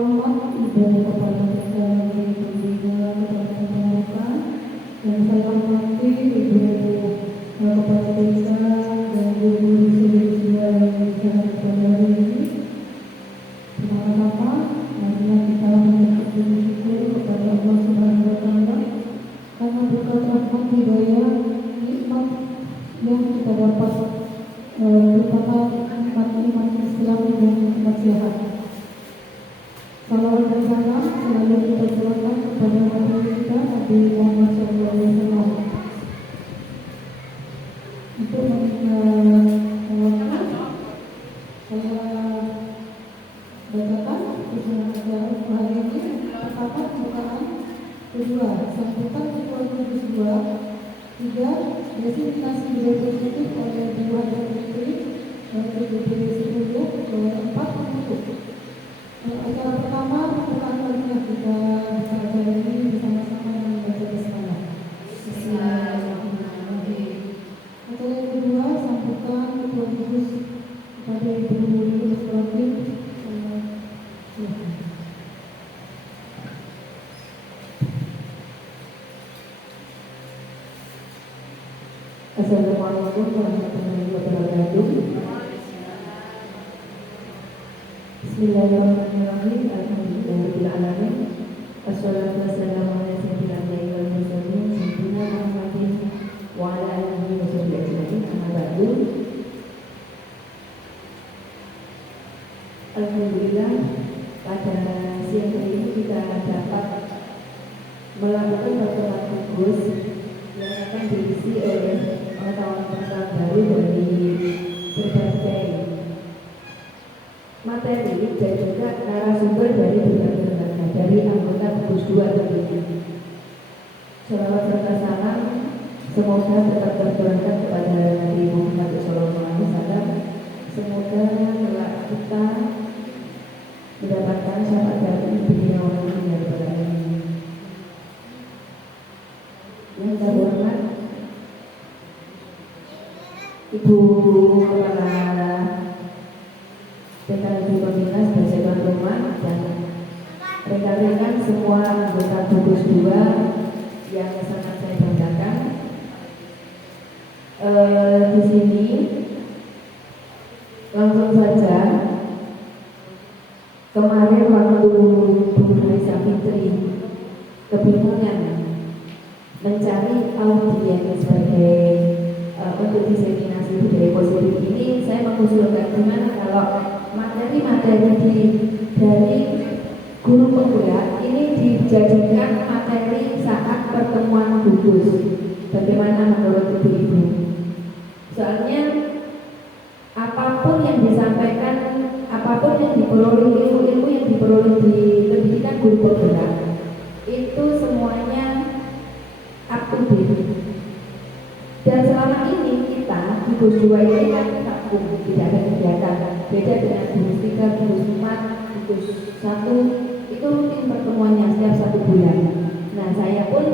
hormat Ibu Kepala Desa Pembina Kecamatan Pangarukan, yang saya hormati Ibu Kepala Desa dan guru-guru seluruh yang disampaikan pada hari ini. Pertama-tama, marilah kita mengucap syukur kepada Allah Subhanahu Wa Taala karena berkat rahmat hidayah nikmat yang kita dapat merupakan nikmat Islam yang nikmat sehat. Salawat dan salam selalu kita curahkan kepada Nabi kita Nabi Muhammad SAW. Untuk saya bacakan tujuan acara hari ini. Pertama, pembukaan. Kedua, sambutan Ketua Gugus 2. Tiga, designasi bidang positif oleh Dewan dan Menteri dan DPD 10. Empat, penutup. Acara pertama, pembukaan marilah kita acara ini bersama-sama membaca basmalah. Bismillahirrahmanirrahim. Acara yang kedua, sambutan Ketua Gugus kepada Ibu Ilustratif. Assalamualaikum warahmatullahi wabarakatuh. Bismillahirrahmanirrahim. Alhamdulillahirabbil alamin. Wassalatu wassalamu ala sayyidil anbiya'i wal mursalin sayyidina Muhammadin wa ala alihi wa sahbihi ajma'in. Amma ba'du. Alhamdulillah, pada siang hari ini kita dapat melakukan pertemuan khusus yang akan diisi oleh pengetahuan-pengetahuan baru dari berbagai materi dan juga narasumber dari berbagai lembaga dari anggota Gugus 2 tentunya. Shalawat serta salam semoga tetap tercurahkan kepada Nabi Muhammad SAW. Semoga kelak kita mendapatkan syafaat dari beliau yang berani. Yang terhormat Ibu Kepala PKD Pembina Sebagai Rumah dan rekan-rekan semua anggota Gugus 2 yang sangat saya banggakan. Di sini langsung saja, kemarin waktu Bu Raisa Fitri kebingungan mencari audiens sebagai untuk diseminasi budaya positif ini, saya mengusulkan gimana kalau materi-materi dari guru penggerak ini dijadikan materi saat pertemuan gugus. Bagaimana menurut Ibu? Soalnya apapun yang disampaikan, apapun yang diperoleh, ilmu-ilmu yang diperoleh di pendidikan guru penggerak itu semuanya up to date. Dan selama ini kita di Gugus 2 ini kan vakum, tidak ada kegiatan. Beda dengan Gugus 3, Gugus 4, Gugus 1 itu rutin pertemuannya setiap 1 bulan. Nah, saya pun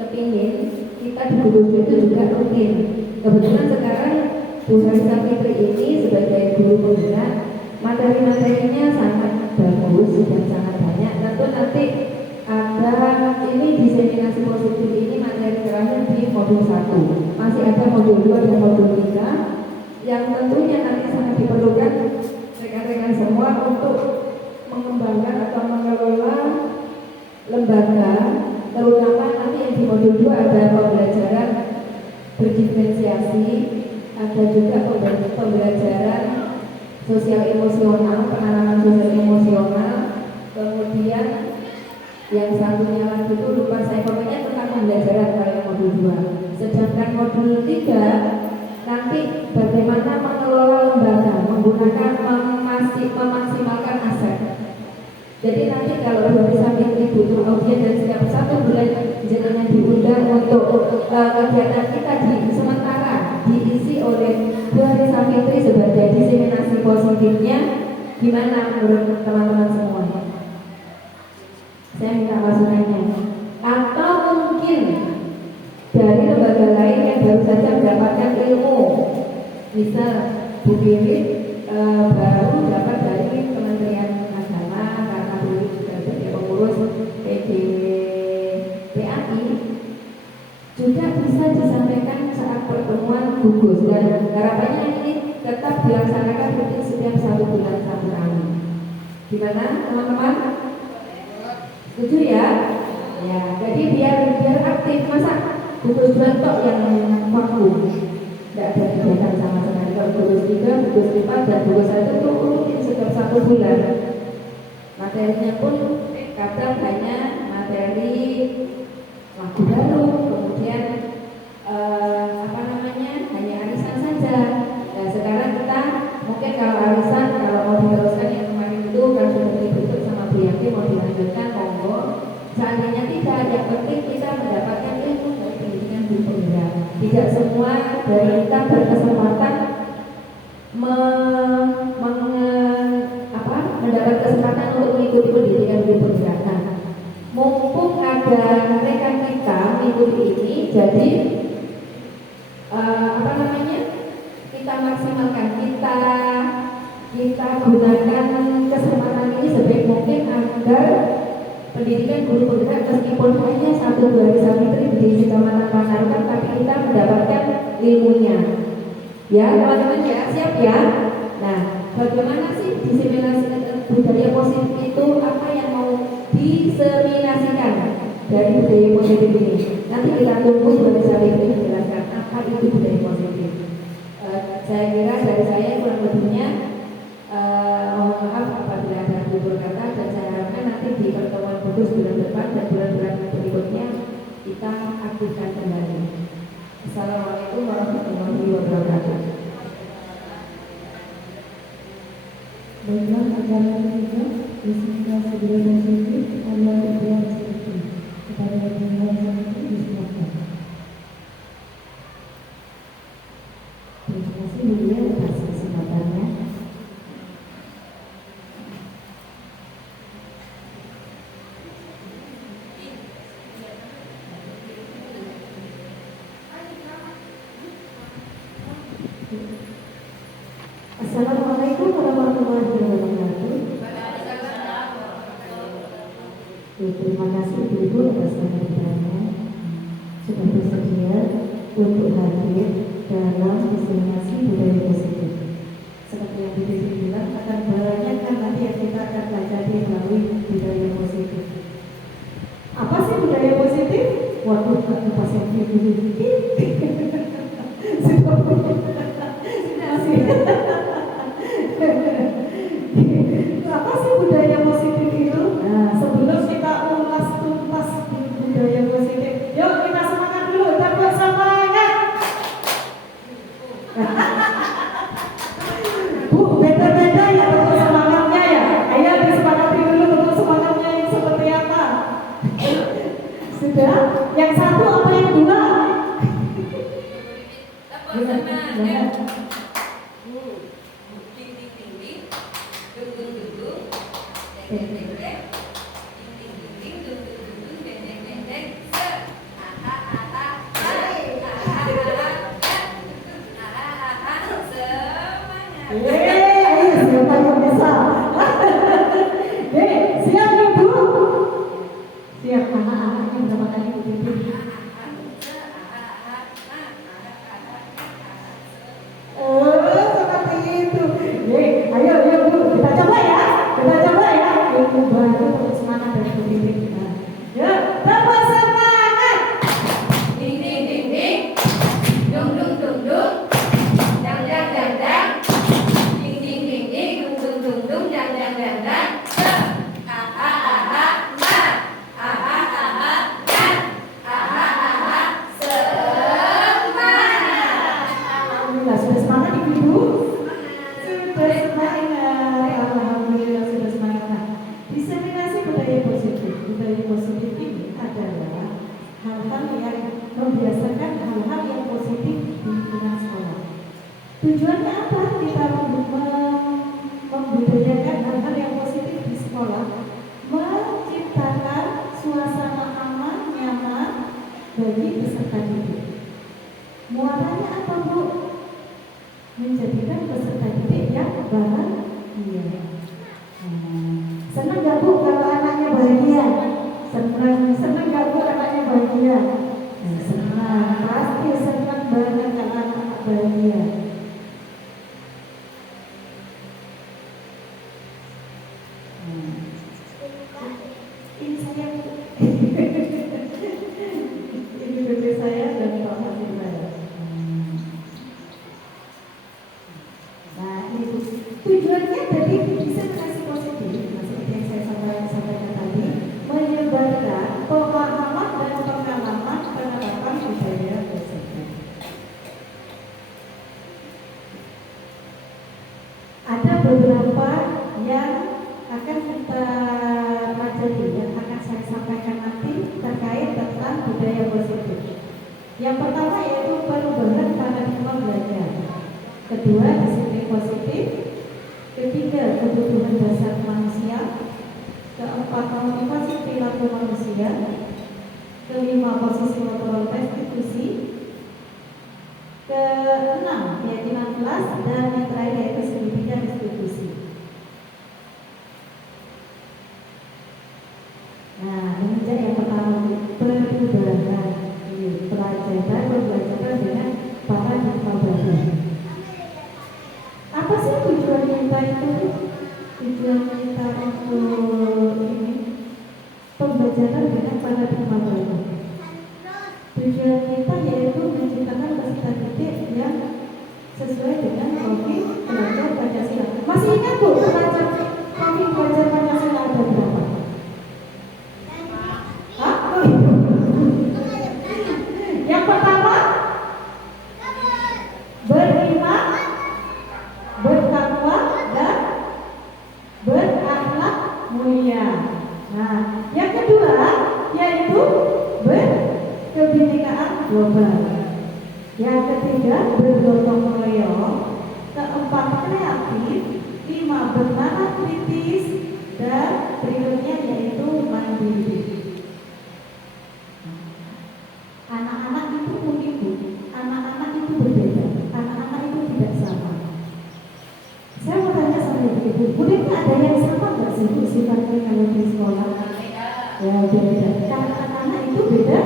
kepingin kita di Gugus 2 itu juga rutin. Kebetulan sekarang Bu Raisa Fitri ini sebagai guru pembina, materi-materinya sangat bagus dan sangat banyak. Tentu nanti ada ini diseminasi positif ini materi terakhir di modul 1. Masih ada modul 2 dan modul 3 yang tentunya nanti sangat diperlukan rekan-rekan semua untuk mengembangkan atau mengelola lembaga, terutama nanti yang di modul 2 ada pembelajaran berdiferensiasi, ada juga pembelajaran sosial emosional, penanaman sosial emosional, kemudian yang satunya lagi itu lupa saya, pokoknya tentang pembelajaran kalau modul 2. Sedangkan modul 3 nanti bagaimana mengelola lembaga menggunakan memaksimalkan aset. Jadi nanti kalau Raisa Fitri butuh audiens dan setiap 1 bulan jangan diundang untuk kegiatan kita di sementara diisi oleh Raisa Fitri sebagai diseminasi positifnya. Gimana menurut teman-teman semua? Saya minta masukannya. Atau mungkin dari lembaga lain yang baru saja mendapatkan ilmu, misal Bu Birit baru dapat dari Kementerian Agama karena gugus, dan harapannya ini tetap dilaksanakan rutin setiap 1 bulan 1 kali. Gimana teman-teman? Setuju ya? Ya, jadi biar aktif, masa gugus 2 tok yang vakum, tidak ada kegiatan sama sekali. Kalau gugus 3, gugus 4, dan gugus 1 itu rutin setiap 1 bulan. Materinya pun kadang hanya materi lagu baru, kemudian hanya arisan saja. Nah sekarang kita mungkin kalau arisan, kalau mau diteruskan yang kemarin itu kan sudah dibentuk sama Bu Yati, mau dilanjutkan monggo. Seandainya tidak, yang penting kita mendapatkan ilmu dari pendidikan guru penggerak. Tidak semua dari kita berkesempatan mendapat kesempatan untuk mengikuti pendidikan guru penggerak. Nah, mumpung ada rekan kita mengikuti ini, jadi kita maksimalkan, kita gunakan kesempatan ini sebaik mungkin agar pendidikan guru penggerak meskipun hanya 1-2 hari Savitri di Kecamatan Panarukan, tapi kita mendapatkan ilmunya. Ya teman-teman ya, siap ya? Nah, bagaimana sih diseminasi budaya positif itu, apa yang mau diseminasikan dari budaya positif ini? Nanti kita tunggu Bu Savitri menjelaskan apa itu budaya positif. Saya kira dari saya kurang lebihnya mohon maaf apabila ada tutur kata, dan saya harapkan nanti di pertemuan khusus bulan depan dan bulan-bulan berikutnya kita aktifkan kembali. Assalamualaikum warahmatullahi wabarakatuh. Baiklah, acara ketiga diseminasi budaya positif adalah budaya positif kepada budaya positif disilakan. Terima kasih Bu Lia atas kesempatannya. Assalamualaikum warahmatullahi wabarakatuh. Terima kasih Ibu atas kehadirannya, sudah bersedia untuk hadir dalam diseminasi budaya positif. Seperti yang Bu Desi bilang, akan banyak kan nanti yang kita akan pelajari melalui budaya positif. Apa sih budaya positif? Waduh, pas yang dulu. Apa sih budaya positif itu? Nah, sebelum kita ulas tuntas budaya positif, yuk kita semangat dulu, dapat semangat. Bu, beda-beda ya bentuk semangatnya ya. Ayo disepakati dulu bentuk semangatnya yang seperti apa. Sudah? Yang satu apa yang dua? Siapa yang bisa? Siap Ibu? Siap anak-anak yang berapa kali dipimpin? Seperti itu. Ayo Bu, kita coba ya. Ilmu baru untuk semangat dari Bu Titik. Ya, dapat semangat. Ding ding ding ding, dung dung dung dung, dang dang dang dang, ding ding ding ding, dung dung dung dung, dang dang dang dang. Sudah semangat Ibu? Sudah semangat. Alhamdulillah sudah semangat. Diseminasi budaya positif. Budaya positif ini adalah hal-hal yang membiasakan hal-hal yang positif di lingkungan sekolah. Tujuannya apa? Kita membudayakan hal-hal yang positif di sekolah, menciptakan suasana aman, nyaman bagi peserta didik. Muaranya apa Bu? Menjadikan peserta didik yang bahagia. Senang gak Bu kalau anaknya bahagia? Senang gak Bu anaknya bahagia? Senang, pasti senang banget kalau anak bahagia. Ini saya, ini cucu saya dan Pak Hasim saya. Nah, itu tujuannya dari diseminasi positif, seperti yang saya sampaikan tadi, menyebarkan pemahaman dan pengalaman penerapan budaya positif. Ada beberapa yang akan kita pelajari, yang akan saya sampaikan nanti terkait tentang budaya positif. Yang pertama yaitu perubahan paradigma belajar. Kedua, disiplin positif. Ketiga, kebutuhan dasar manusia. Keempat, motivasi perilaku manusia. Kelima, posisi motor restitusi. Keenam, keyakinan kelas. Dan yang terakhir yaitu segitiga restitusi. Nah, ini yang pertama, perubahan pelajaran dengan paradigma baru. Apa sih tujuan kita itu? Tujuan kita untuk ini pembelajaran dengan paradigma baru. Tujuan kita yaitu menciptakan peserta didik yang sesuai dengan profil pelajar Pancasila. Masih ingat Bu, pelajar profil pelajar Pancasila ada berapa? Yang pertama, beriman, bertakwa, dan berakhlak mulia. Nah, yang kedua yaitu berkebinekaan global. Yang ketiga, bergotong royong. Keempat, kreatif. Lima, bernalar kritis. Dan berikutnya yaitu mandiri. Anak-anak itu unik, anak-anak itu berbeda, anak-anak itu tidak sama. Saya mau tanya sama ibu, budenya ada yang sama nggak sih Bu sifatnya kalau di sekolah? Ya beda. Karena anak-anak itu beda.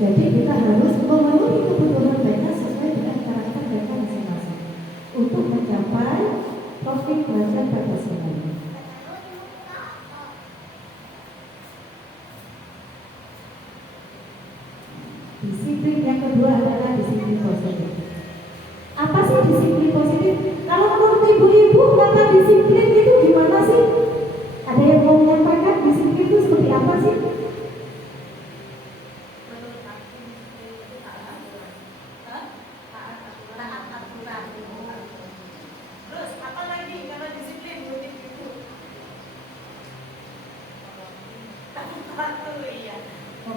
Jadi kita harus memenuhi kebutuhan mereka sesuai dengan karakter mereka masing-masing untuk mencapai profil pelajar Pancasila. Disiplin yang kedua adalah disiplin positif. Apa sih disiplin positif? Kalau menurut ibu-ibu kata disiplin itu gimana sih? Ada yang mau menyampaikan disiplin itu seperti apa sih? Terus apa lagi kalau disiplin menurut ibu?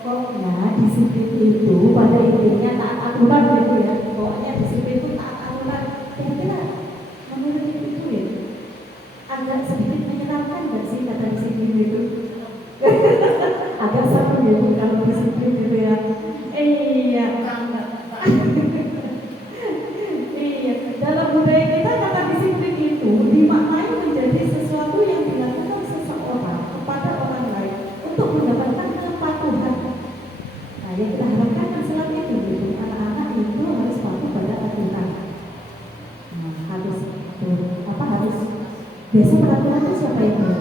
Pokoknya disiplin itu pada intinya taat aturan gitu ya. Pokoknya disiplin itu taat aturan. Kira-kira menurut itu ya agak sedikit menyenangkan nggak sih kata disiplin itu? Agak serem ya Bu kalau disiplin gitu ya. Iya. Iya. Dalam budaya kita kata disiplin itu dimaknai menjadi sesuatu yang dilakukan seseorang kepada orang lain untuk mendapatkan kepatuhan. Nah, yang kita harapkan kan selalu itu anak-anak itu harus patuh pada aturan. Harus biasa peraturan itu siapa yang buat?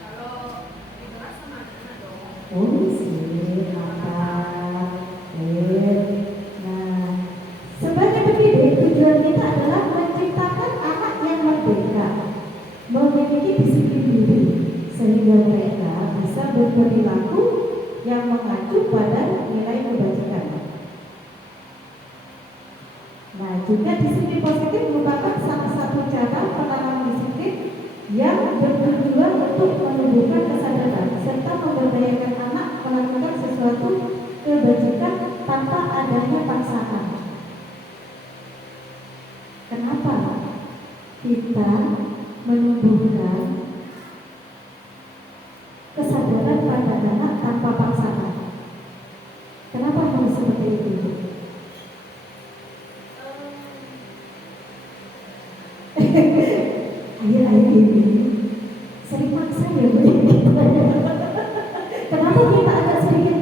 Kalau di kelas sama anak dong. Oh sih, Nah, sebagai pendidik tujuan kita adalah menciptakan anak yang merdeka, memiliki disiplin diri, sehingga mereka bisa berperilaku yang mengacu pada nilai kebajikan. Nah, juga disiplin positif merupakan salah satu cara penanam disiplin yang bertujuan untuk menumbuhkan kesadaran serta memberdayakan anak melakukan sesuatu kebajikan tanpa adanya paksaan. Kenapa kita menumbuhkan kesadaran pada anak tanpa paksaan? Kenapa harus seperti itu? Akhir-akhir ini sering maksa ya Bu. Kenapa kita agak sedikit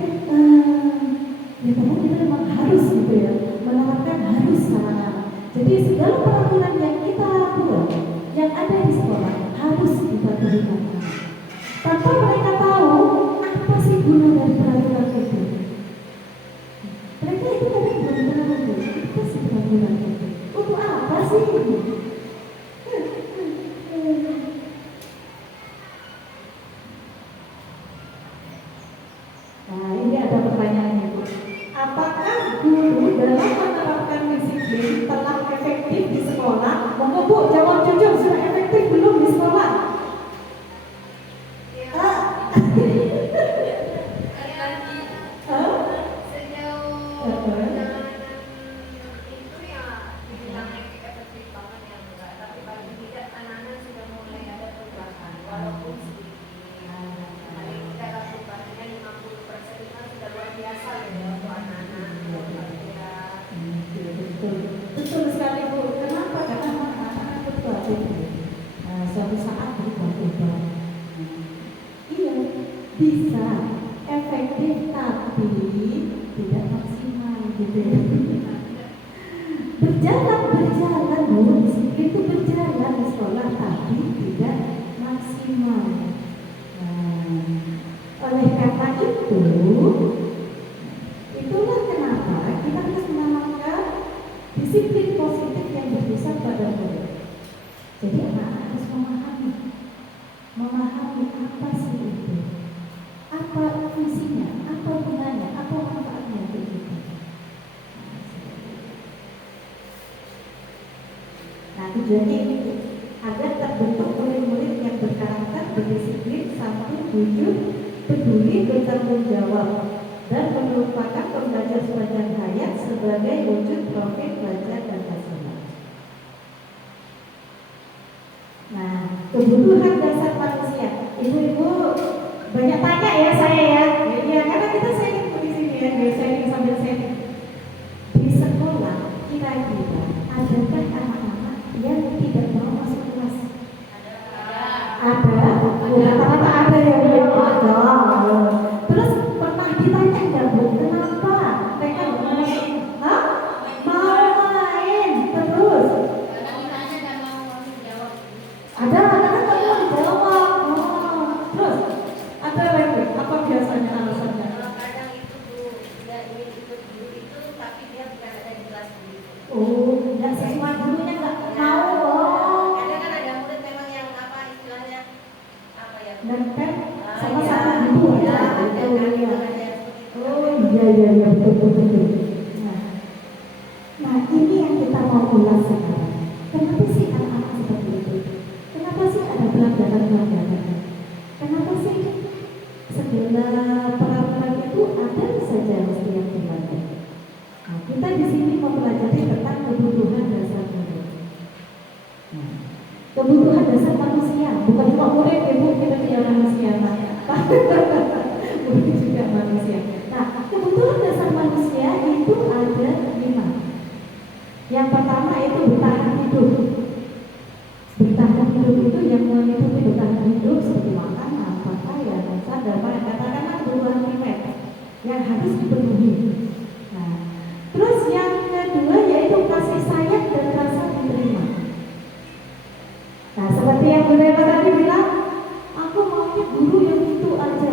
ya karena kita memang harus gitu ya menerapkan Jadi segala peraturan yang kita buat, yang ada di sekolah harus kita berikan. Tanpa mereka tahu apa sih guna dari peraturan itu. Mereka itu kadang belum tahu apa sih peraturan itu. Untuk apa sih? Nah, ini ada pertanyaannya, Bu. Apakah guru dalam menerapkan disiplin telah efektif di sekolah? Monggo Bu, jawab jujur, sudah efektif belum di sekolah? Betul sekali Bu. Kenapa? Karena anak-anak berbuat itu. Suatu saat berubah-ubah. Iya, bisa efektif tapi tidak maksimal gitu. Berjalan Bu, disiplin itu berjalan di sekolah tapi tidak maksimal. Oleh karena itu, itulah kenapa kita harus menanamkan disiplin positif yang berpusat pada murid. Jadi anak-anak harus memahami apa sih itu, apa fungsinya, apa gunanya, apa manfaatnya begitu. Nah, tujuannya ini agar terbentuk murid-murid yang berkarakter, berdisiplin, santun, jujur, peduli, bertanggung jawab, dan merupakan pembelajar sepanjang hayat sebagai wujud profil belajar dan hasil. Nah, kebutuhan dasar manusia. Ibu-ibu banyak tanya ya saya ya. Ya karena kita sharing di sini ya, sharing sambil sharing. Di sekolah kira-kira adakah anak-anak yang tidak mau masuk kelas? Ada. Rata-rata ada yang ada. Terus pernah ditanya enggak Bu, kenapa mereka nggak mau masuk? Hah? Mau main terus? Ada anak-anak nggak mau dijawab. Terus ada lagi apa biasanya alasannya? Kadang itu Bu, tidak ingin ikut guru itu, tapi dia bukan ada di kelas guru. Oh, nggak sesuai gurunya nggak mau. Kadang kan ada murid memang yang apa istilahnya apa ya? Dan kan sama-sama guru ya. Oh iya betul. Nah ini yang kita mau ulas sekarang. Kenapa sih anak-anak seperti itu? Kenapa sih ada pelanggaran? Kenapa sih segala peraturan itu ada saja mesti yang dilanggar? Nah, kita di sini mempelajari tentang kebutuhan dasar murid. Nah, kebutuhan dasar manusia, bukan cuma murid, ibu kita juga manusia, murid juga manusia. Nah, kebutuhan dasar manusia itu ada 5. Yang pertama itu bertahan hidup. Bertahan hidup itu yang meliputi bertahan hidup seperti makanan, pakaian, dan katakanlah kebutuhan primer yang harus dipenuhi. Nah, terus yang kedua yaitu kasih sayang dan rasa diterima. Nah, seperti yang Bu Neva tadi bilang, aku maunya guru yang itu aja.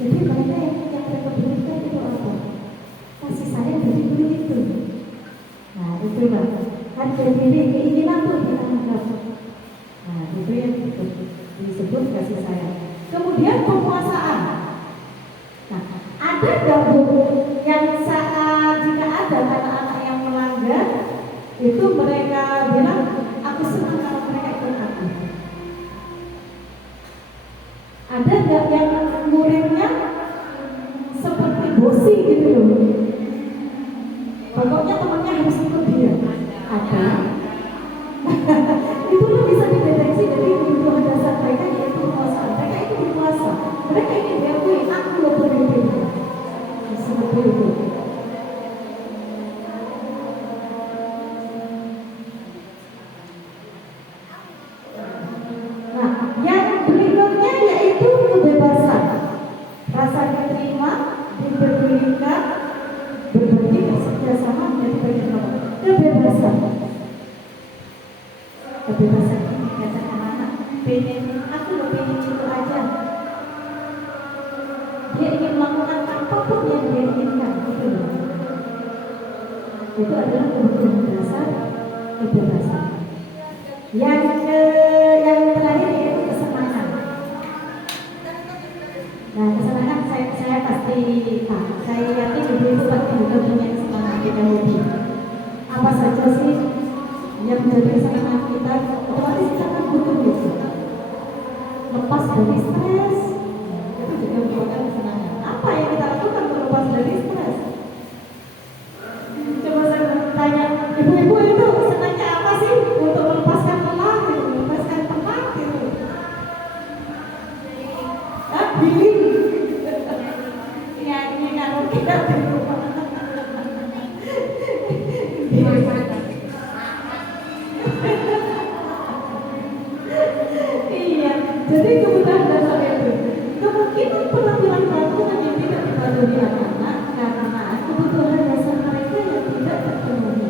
Jadi mereka yang mereka berikan itu apa? Kasih sayang dari guru itu. Nah, itu lah. Harga diri, keinginan tuh kita anggap. Nah, itu yang disebut kasih sayang. Kemudian penguasaan. Nah, ada nggak Bu yang saat jika ada anak-anak yang melanggar, itu mereka bilang, aku senang kalau mereka ikut aku. Ada nggak yang muridnya seperti bosi gitu loh? Pokoknya temannya harus ikut dia. Ada. Itu loh bisa dideteksi dari kebutuhan dasar mereka yaitu penguasaan. Mereka itu berkuasa. Mereka ingin diakui aku loh pemimpin. Seperti itu. Nah, yang berikutnya yaitu kebebasan. Rasa diterima, diperdulikan, berbagi, bekerjasama menjadi bagian kelompok. Kebebasan Itu adalah kebutuhan dasar kebebasan. Yang terakhir yaitu kesenangan. Nah, kesenangan saya pasti saya yakin ibu-ibu pasti juga punya kesenangan, punya hobi. Apa saja sih yang menjadi kesenangan kita? Otomatis kita akan butuh itu. Lepas dari stres, itu juga merupakan kesenangan. Apa yang kita lakukan untuk lepas dari stres? Coba saya tanya, ibu-ibu itu senangnya apa sih untuk melepaskan lelah, melepaskan penat gitu? Billing. Ini kalau kita di rumah. Iya, jadi kebutuhan dasar itu. Kemungkinan penampilan peraturan yang tidak dipatuhi anak-anak karena kebutuhan dasar mereka yang tidak terpenuhi.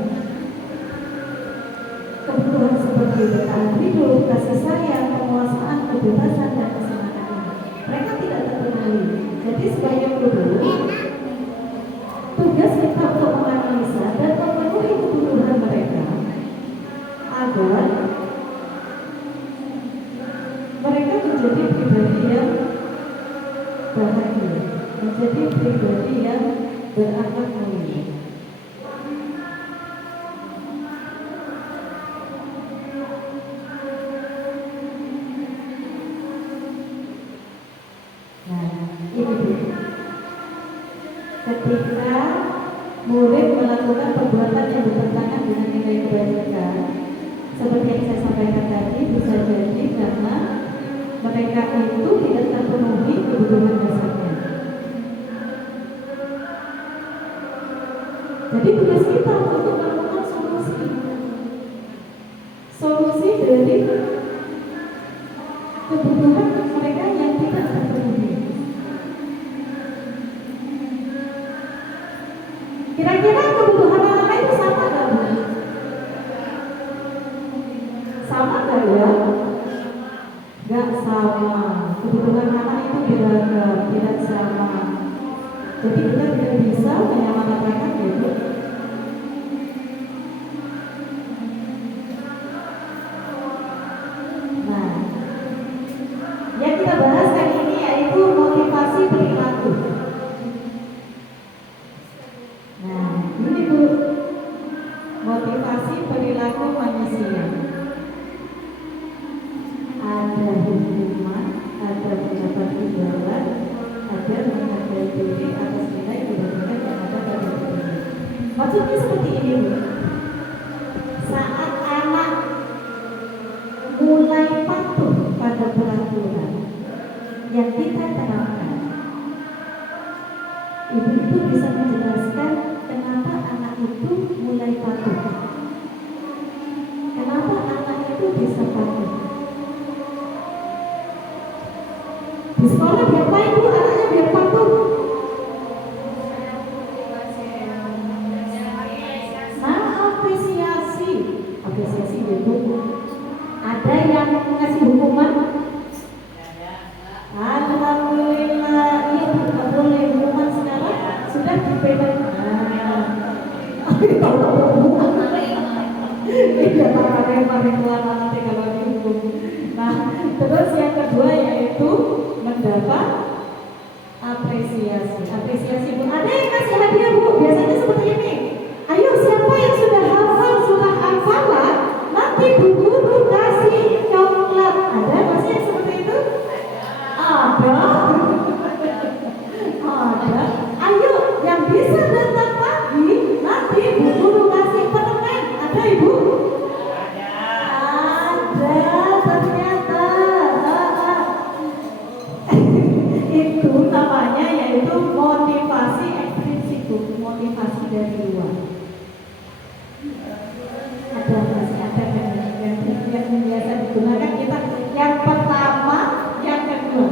Kebutuhan seperti bertahan hidup, kasih sayang, penguasaan, kebebasan dan kesenangan ini mereka tidak terpenuhi. Jadi sebagai guru, tugas kita untuk menganalisa dan memenuhi kebutuhan mereka agar mereka menjadi pribadi yang bahagia, menjadi pribadi yang berakhlak mulia. Nah, ini ketika murid melakukan perbuatan yang bertentangan dengan nilai kebajikan, seperti yang saya sampaikan tadi, bisa jadi karena mereka itu tidak terpenuhi kebutuhan dasarnya. Jadi tugas kita untuk menemukan solusi dari kebutuhan mereka yang tidak terpenuhi. Kira-kira kebutuhan anak itu sama nggak, Bu? Sama nggak ya? Nggak sama. Kebutuhan anak itu beragam, tidak sama. Jadi kita tidak bisa menyamaratakan itu. Nah, yang kita bahas kali ini yaitu motivasi perilaku. Nah, ini Bu, motivasi perilaku manusia. Ada hukuman, ada mendapat imbalan, ada menghargai diri atas nilai kebaikan yang ada pada diri. Maksudnya seperti ini, Bu. Saat anak mulai patuh pada peraturan yang kita terapkan, ibu itu bisa menjelaskan kenapa anak itu mulai patuh. Kenapa anak itu bisa patuh? Di sekolah diapain Bu anaknya biar patuh? Nah, apresiasi itu. Ada yang ngasih hukuman? Alhamdulillah, iya tidak boleh hukuman sekarang sudah dibebaskan. Tidak pakai keluar nanti kalau dihukum. Nah, terus yang kedua yaitu mendapat apresiasi. Apresiasi Bu. Ada yang kasih hadiah Bu. Biasanya seperti ini. Ayo siapa yang sudah hafal surah Al-Falaq, nanti Bu guru kasih coklat. Ada masih yang seperti itu? Ada. Ada. Ayo yang bisa datang pagi, nanti Bu guru kasih permen. Ada Ibu? Ternyata itu namanya yaitu motivasi ekstrinsik, motivasi dari luar. Ada masih ada yang biasa digunakan kita yang pertama, yang kedua.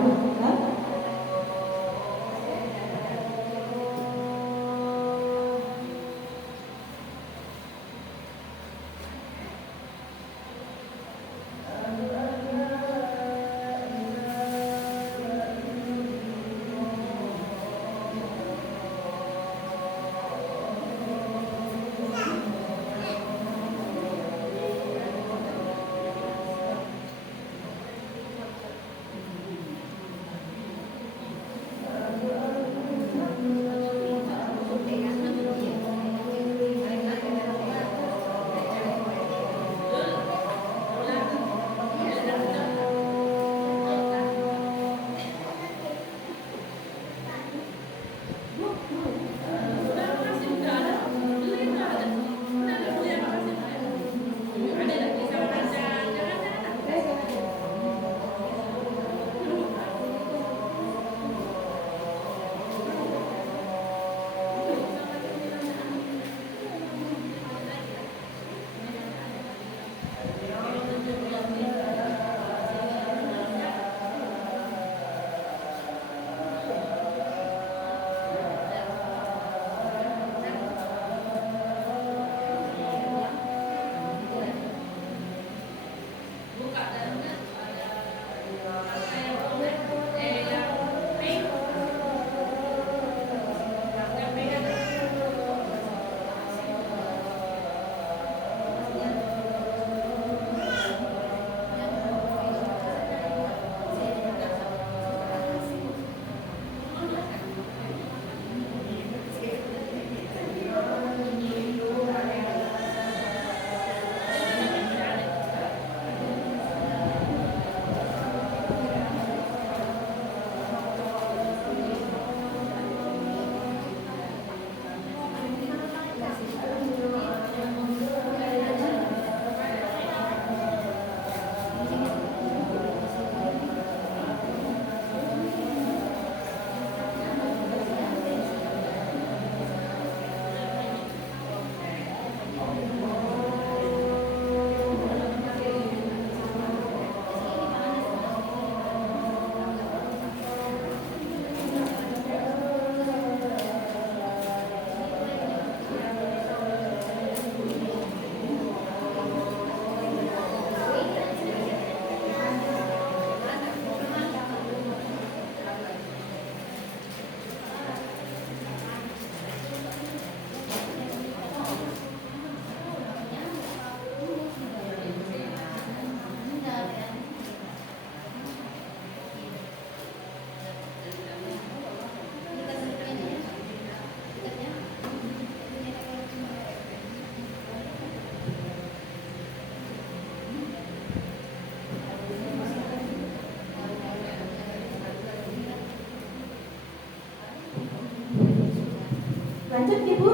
Lanjut Ibu.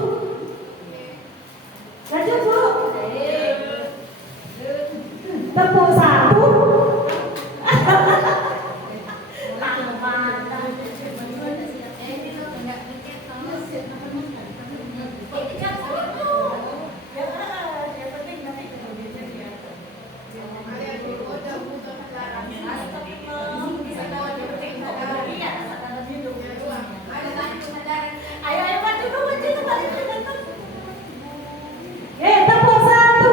Lanjut Bu. Tepuk satu. Tepuk satu.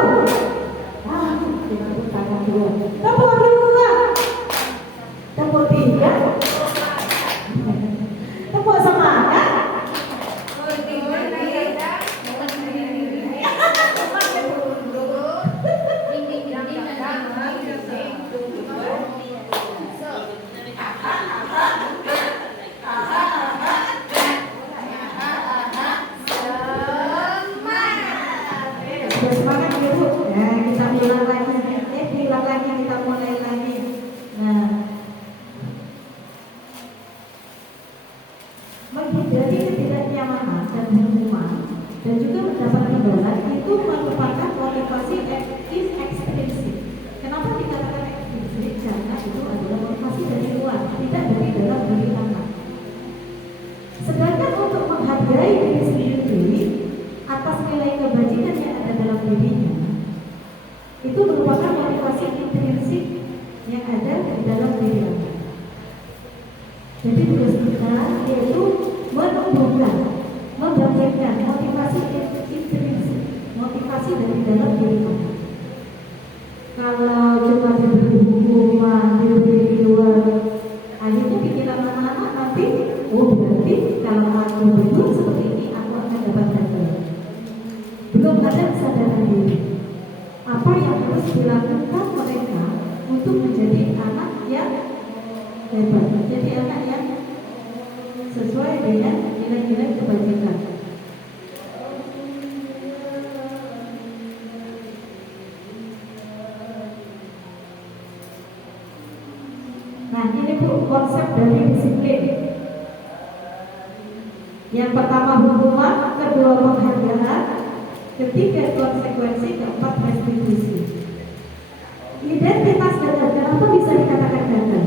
Tepuk tangan dua. Tepuk dua. Tepuk tiga. Tepuk semangat. Semangat ya Bu. Nah, kita ulang lagi. Diulang lagi, kita mulai lagi. Nah, menghindari ketidaknyamanan dan hukuman dan juga mendapat imbalan itu merupakan motivasi ekstrinsik. Kenapa dikatakan ekstrinsik? Karena itu adalah motivasi dari luar, tidak dari dalam diri anak. Sedangkan untuk menghargai diri sendiri atas nilai kebajikan yang ada dalam dirinya, itu merupakan motivasi intrinsik yang ada di dalam diri anak. Jadi tugas kita yaitu menumbuhkan, membangkitkan motivasi intrinsik, motivasi dari dalam diri anak. Kalau cuma diberi hukuman, diberi luar, itu pikiran anak-anak nanti, berarti kalau aku berbuat seperti ini, aku akan dapat gagal. Belum ada kesadaran diri. Apa yang harus dilakukan mereka untuk menjadi anak yang hebat, menjadi anak yang sesuai dengan nilai-nilai kebajikan. Nah, ini Bu konsep dari disiplin. Yang pertama hukuman, kedua penghargaan, ketiga konsekuensi, keempat restitusi. Identitas gagal, kenapa bisa dikatakan gagal?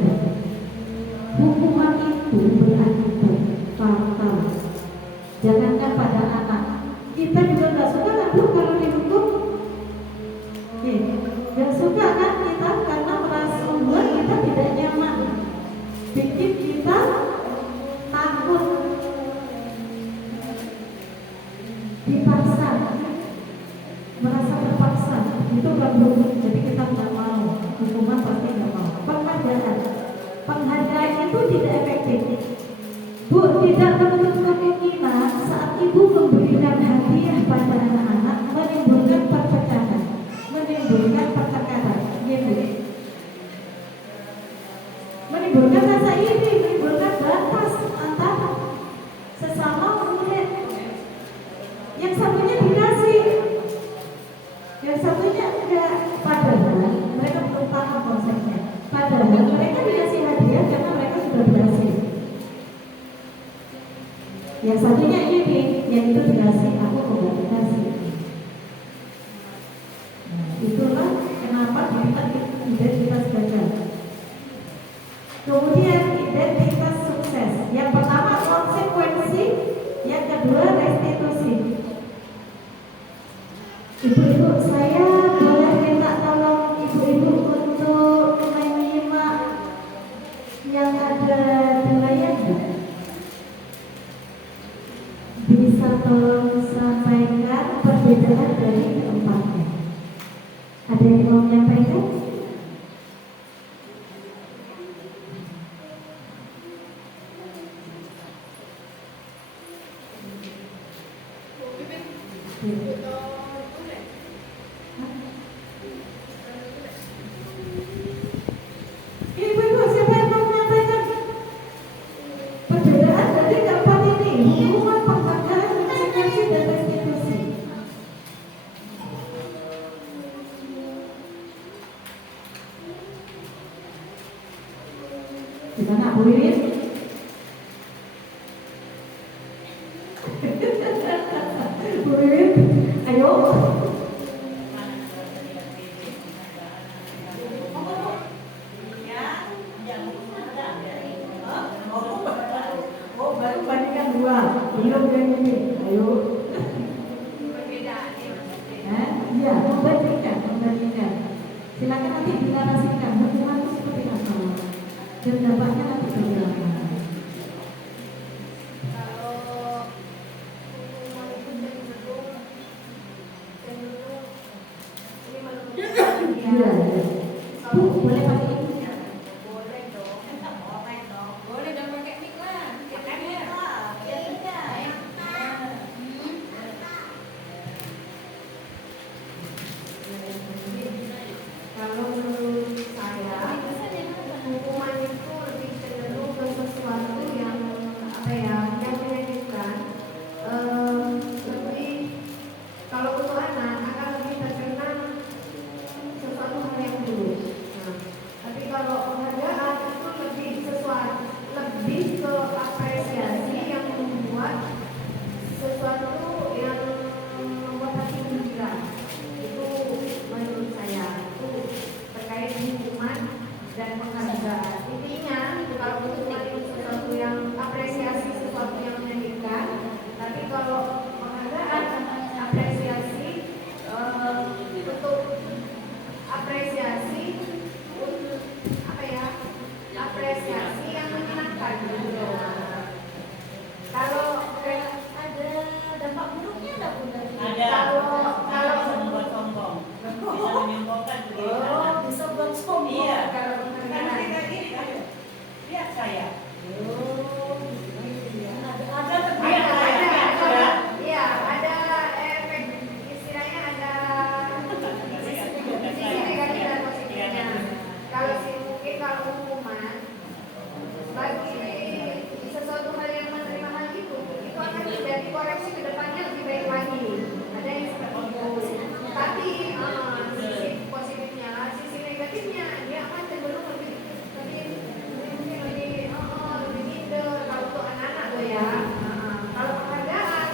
Hukuman itu berakibat fatal. Jangankan pada anak, kita juga nggak suka kan Bu kalau dihukum? Nggak suka kan kita karena merasa membuat kita tidak nyaman, bikin kita takut, dipaksa, merasa terpaksa. Itu kan hukum, jadi kita nggak mau. Hukuman pasti nggak mau. Penghargaan itu tidak efektif. Bu, tidak menutup kemungkinan saat ibu memberikan hadiah pada anak-anak menimbulkan perpecahan, menimbulkan pertengkaran, ya Bu. Menimbulkan rasa iri, menimbulkan batas antara sesama murid. Yang satunya dikasih, yang satunya enggak. Padahal mereka belum paham konsepnya. Padahal mereka dikasih hadiah karena mereka sudah berhasil. Yang satunya ini, yang itu dikasih, aku kok gak dikasih. Nah, itulah kenapa identitas gagal. Kemudian identitas sukses. Yang pertama konsekuensi, yang kedua restitusi. Ibu-ibu, saya boleh minta tolong ibu-ibu untuk menyimak yang ada di layar enggak? Bisa tolong sampaikan perbedaan dari keempatnya. Ada yang mau menyampaikan? Ibu-ibu, siapa yang mau menyampaikan perbedaan dari keempat ini? Hukuman, penghargaan, konsekuensi, dan restitusi. Gimana Bu Wiwin? dua. Belum yang ini. Ayo. Perbedaannya maksudnya. Iya, membandingkan. Silakan nanti dinarasikan hukuman itu seperti apa dan dampaknya nanti berapa. Kalau hukuman itu cenderung ini menurut Iya. Bu, boleh pakai ini? boleh dong. Boleh dong pakai mic lah. Makanya. Kalau menurut saya hukuman itu lebih cenderung ke sesuatu yang apa ya, yang menyakitkan. Lebih kalau untuk anak akan lebih terkena sesuatu hal yang buruk. Nah, tapi kalau penghargaan itu lebih sesuatu, lebih ke apresiasi yang membuat sesuatu yang membuat hati gembira. Itu menurut saya itu terkait hukuman dan penghargaan. Intinya kalau hukuman itu sesuatu yang apresiasi, sesuatu yang menyakitkan. Tapi kalau penghargaan apresiasi untuk apresiasi untuk apa ya, apresiasi yang menyenangkan gitu. Kalau ada dampak buruknya enggak Bunda? Ada. Kalau Bisa membuat sombong. Bisa menyombongkan diri anak. bisa buat sombong. Iya. Kalau Karena penghargaan. mereka gini kan. Lihat saya. Iya, ada efek, istilahnya ada sisi negatif dan positifnya. Kalau mungkin kalau hukuman bagi sesuatu hal yang menerima hal itu akan menjadi koreksi ke depannya lebih baik lagi. Ada yang seperti itu. Tapi sisi positifnya, sisi negatifnya dia akan cenderung lebih minder kalau untuk anak-anak loh ya. Kalau penghargaan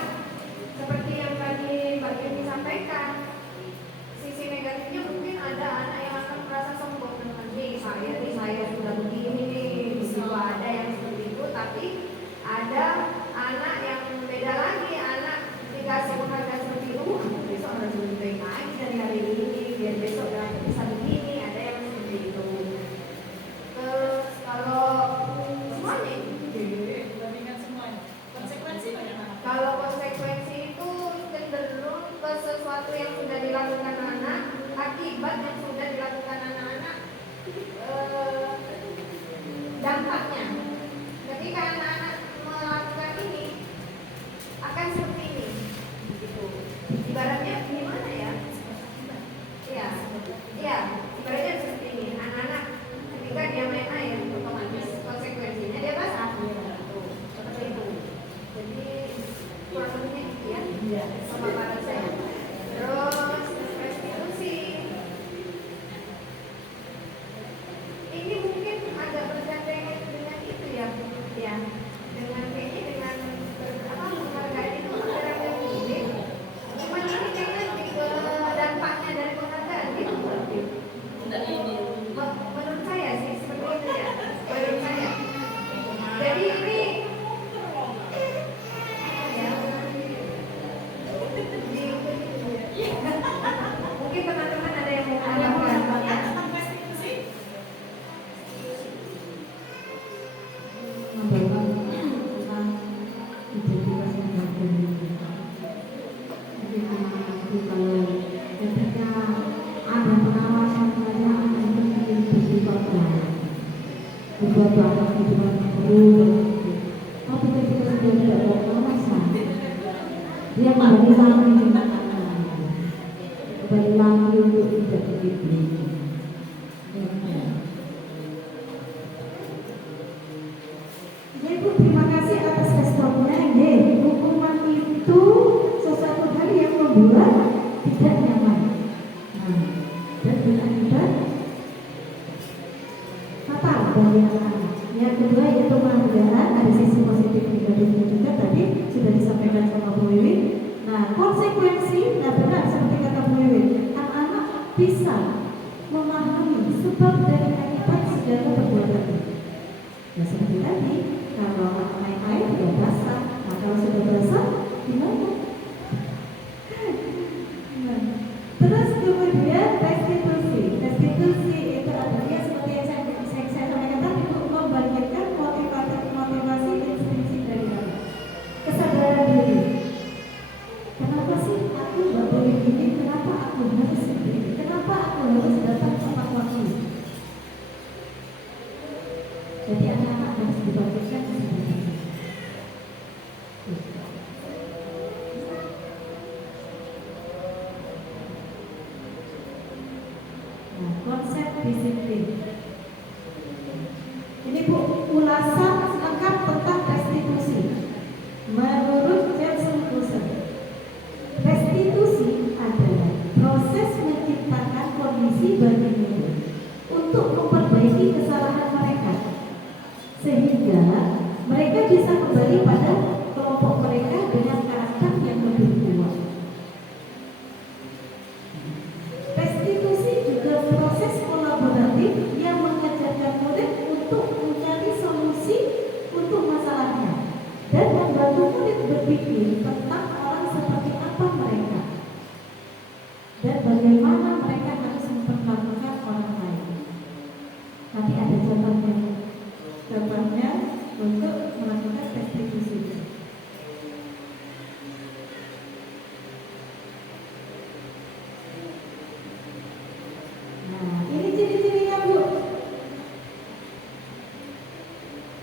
seperti yang tadi Mbak Yuni sampaikan, sisi negatifnya mungkin ada anak yang akan merasa sombong dengan saya sudah begini nih, begitu ada yang seperti itu. Tapi ada anak yang beda lagi, anak dikasih penghargaan seperti itu, besok harus lebih baik lagi dari hari ini biar besok bisa begini. Ada yang seperti itu. Terus kalau semuanya kalau konsekuensi itu cenderung ke sesuatu yang sudah dilakukan anak, akibat yang sudah dilakukan anak-anak, dampaknya. Ketika anak-anak melakukan ini, akan seperti ini, gitu. Ibaratnya gimana ya? Iya, ibaratnya seperti ini. Anak-anak ketika dia main air, otomatis konsekuensinya dia basah. Tuh, seperti itu. Jadi kurang lebihnya gitu ya, pemaparan saya. Terus restitusi ini mungkin agak bergandengan dengan itu ya, dengan kayaknya dengan penghargaan itu agak mirip. Cuman ini kayaknya lebih ke dampaknya dari penghargaan gitu berarti. Menurut saya sih seperti itu ya, menurut saya. Jadi ini mungkin teman-teman ada yang mau tambahkan ya? Dia kembali lagi untuk tidak begitu. Ibu terima kasih atas responnya. Hukuman itu sesuatu hal yang membuat tidak nyaman. Dan berakibat fatal bagi anak-anak. Yang kedua yaitu penghargaan, ada sisi positif negatifnya juga tadi sudah disampaikan sama Bu Wiwi. Nah, konsekuensi, benar seperti kata Bu Wiwi, anak-anak bisa memahami sebab dan akibat segala perbuatan. Nah, seperti tadi, kalau main air dia basah, Kalau sudah basah, gimana? Nah, terus kemudian restitusi. Restitusi itu artinya seperti yang saya sampaikan tadi, untuk membangkitkan motivasi inspirasi dari dalam. Kesadaran diri. Kenapa sih aku nggak boleh gini? Kenapa aku harus begini? Kenapa aku harus datang tepat waktu? Jadi anak-anak harus dibangkitkan kesadaran. Nah, konsep disiplin. Ini Bu, ulasan lengkap tentang restitusi. Menurut James Wilson, restitusi adalah proses menciptakan kondisi bagi murid untuk memperbaiki kesalahan mereka, sehingga mereka bisa kembali pada kelompok mereka dengan karakter yang lebih kuat. Restitusi juga proses kolaboratif yang mengajarkan murid untuk mencari solusi untuk masalahnya dan membantu murid berpikir tentang orang seperti apa mereka dan bagaimana mereka harus memperlakukan orang lain. Nanti ada contohnya untuk melakukan restitusi. Nah, ini ciri-cirinya Bu.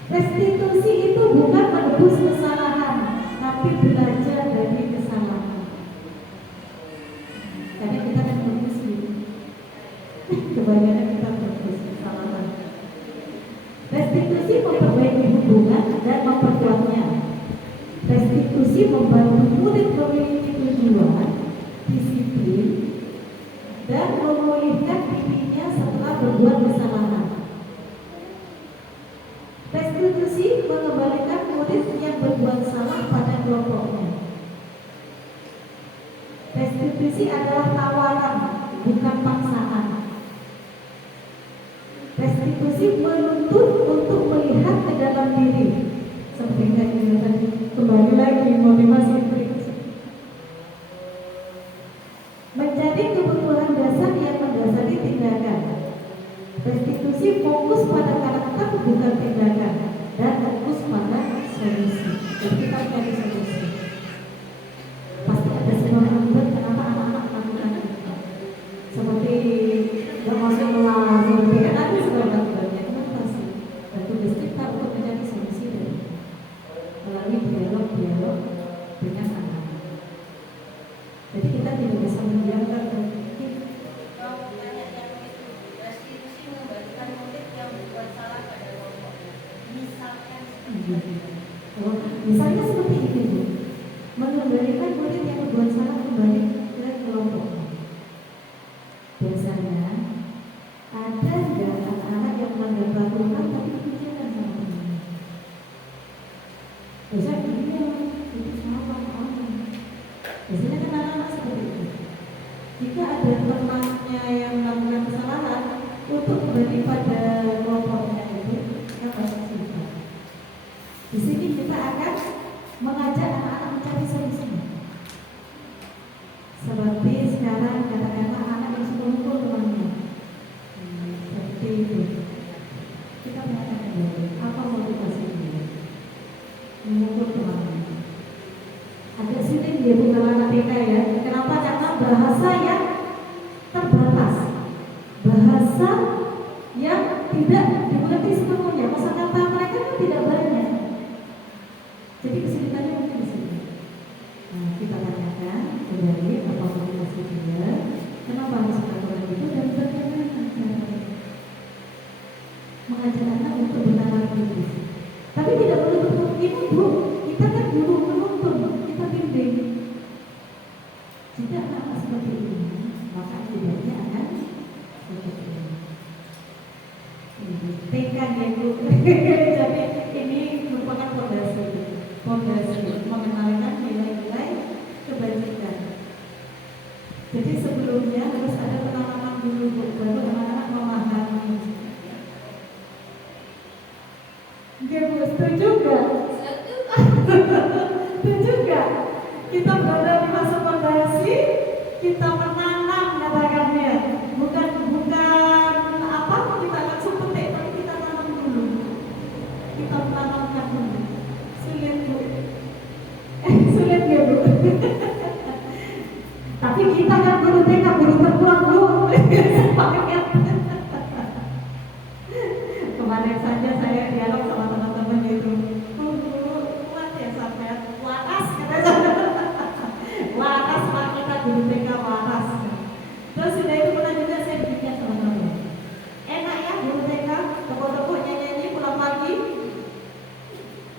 Restitusi itu bukan menebus kesalahan, tapi belajar dari kesalahan. Karena kita kan menebus gitu. Kebanyakan kita menebus kesalahan. Restitusi memperbaiki hubungan dan memperkuatnya. Restitusi membantu murid memiliki tujuan, disiplin, dan memulihkan dirinya setelah berbuat kesalahan. Restitusi mengembalikan murid yang berbuat salah pada kelompoknya. Restitusi adalah tawaran, bukan paksaan. Restitusi menuntut untuk melihat ke dalam diri. Seperti yang tadi, kembali lagi motivasi berikutnya. Menjadi kebutuhan dasar yang mendasari tindakan. Restitusi fokus pada karakter bukan tindakan dan fokus pada solusi. Jadi kita cari solusi. Pasti ada sebab akibat kenapa anak-anak melakukan itu. Seperti yang masuk kelas, seperti kan ada sebab akibatnya. Kenapa sih? Dan tugas kita untuk mencari solusi dari melalui dialog dengan anak-anak. Jadi kita tidak bisa mendiamkan berpikir. Misalnya seperti itu, Bu. Mengembalikan murid yang berbuat salah kembali ke kelompoknya. Biasanya ada nggak anak-anak yang melanggar peraturan tapi dikucilkan sama temannya? Biasanya dia itu sama orang. Biasanya kan anak-anak seperti itu. Jika ada temannya yang melakukan kesalahan, untuk kembali pada kelompoknya itu, kita pasti cerita. Di sini kita akan mengajak anak-anak mencari solusi. Seperti sekarang katakanlah anak yang suka mukul temannya, seperti itu. Kita menanyakan dulu, apa motivasi dia memukul temannya? Agak sulit dia bukan anak TK ya. Kenapa? Karena bahasa yang terbatas, bahasa yang tidak dimengerti sepenuhnya. Kosakata mereka kan tidak banyak. Jadi kesulitannya mungkin di sini. Nah, kita tanyakan kembali apa motivasi dia, kenapa harus melakukan itu dan bagaimana caranya mengajak anak untuk bernalar kritis. Tapi tidak menutup kemungkinan, Bu. Kita kan guru menuntun, kita bimbing. Jika anak seperti ini, maka tidaknya akan seperti ini. Tekan ya Bu. Jadi ini merupakan fondasi mengenalkan nilai-nilai kebajikan. Jadi sebelumnya harus ada penanaman dulu Bu, baru anak-anak memahami. Dia Bu, setuju nggak? Betul juga. Kita berada di masa fondasi, kita menanam katakannya. Bukan apa kita langsung petik, tapi kita tanam dulu. Kita menanamkan dulu. Sulit Bu. Sulit ya Bu. Tapi kita kan guru TK, guru terpulang Bu. Kemarin saja saya dialog sama teman-teman itu. Kuat ya sampai waras katanya. Waras Pak, kita guru TK waras. Terus sudah itu pernah juga saya bikin teman-teman. Enak ya guru TK, tepuk-tepuk nyanyi pulang pagi.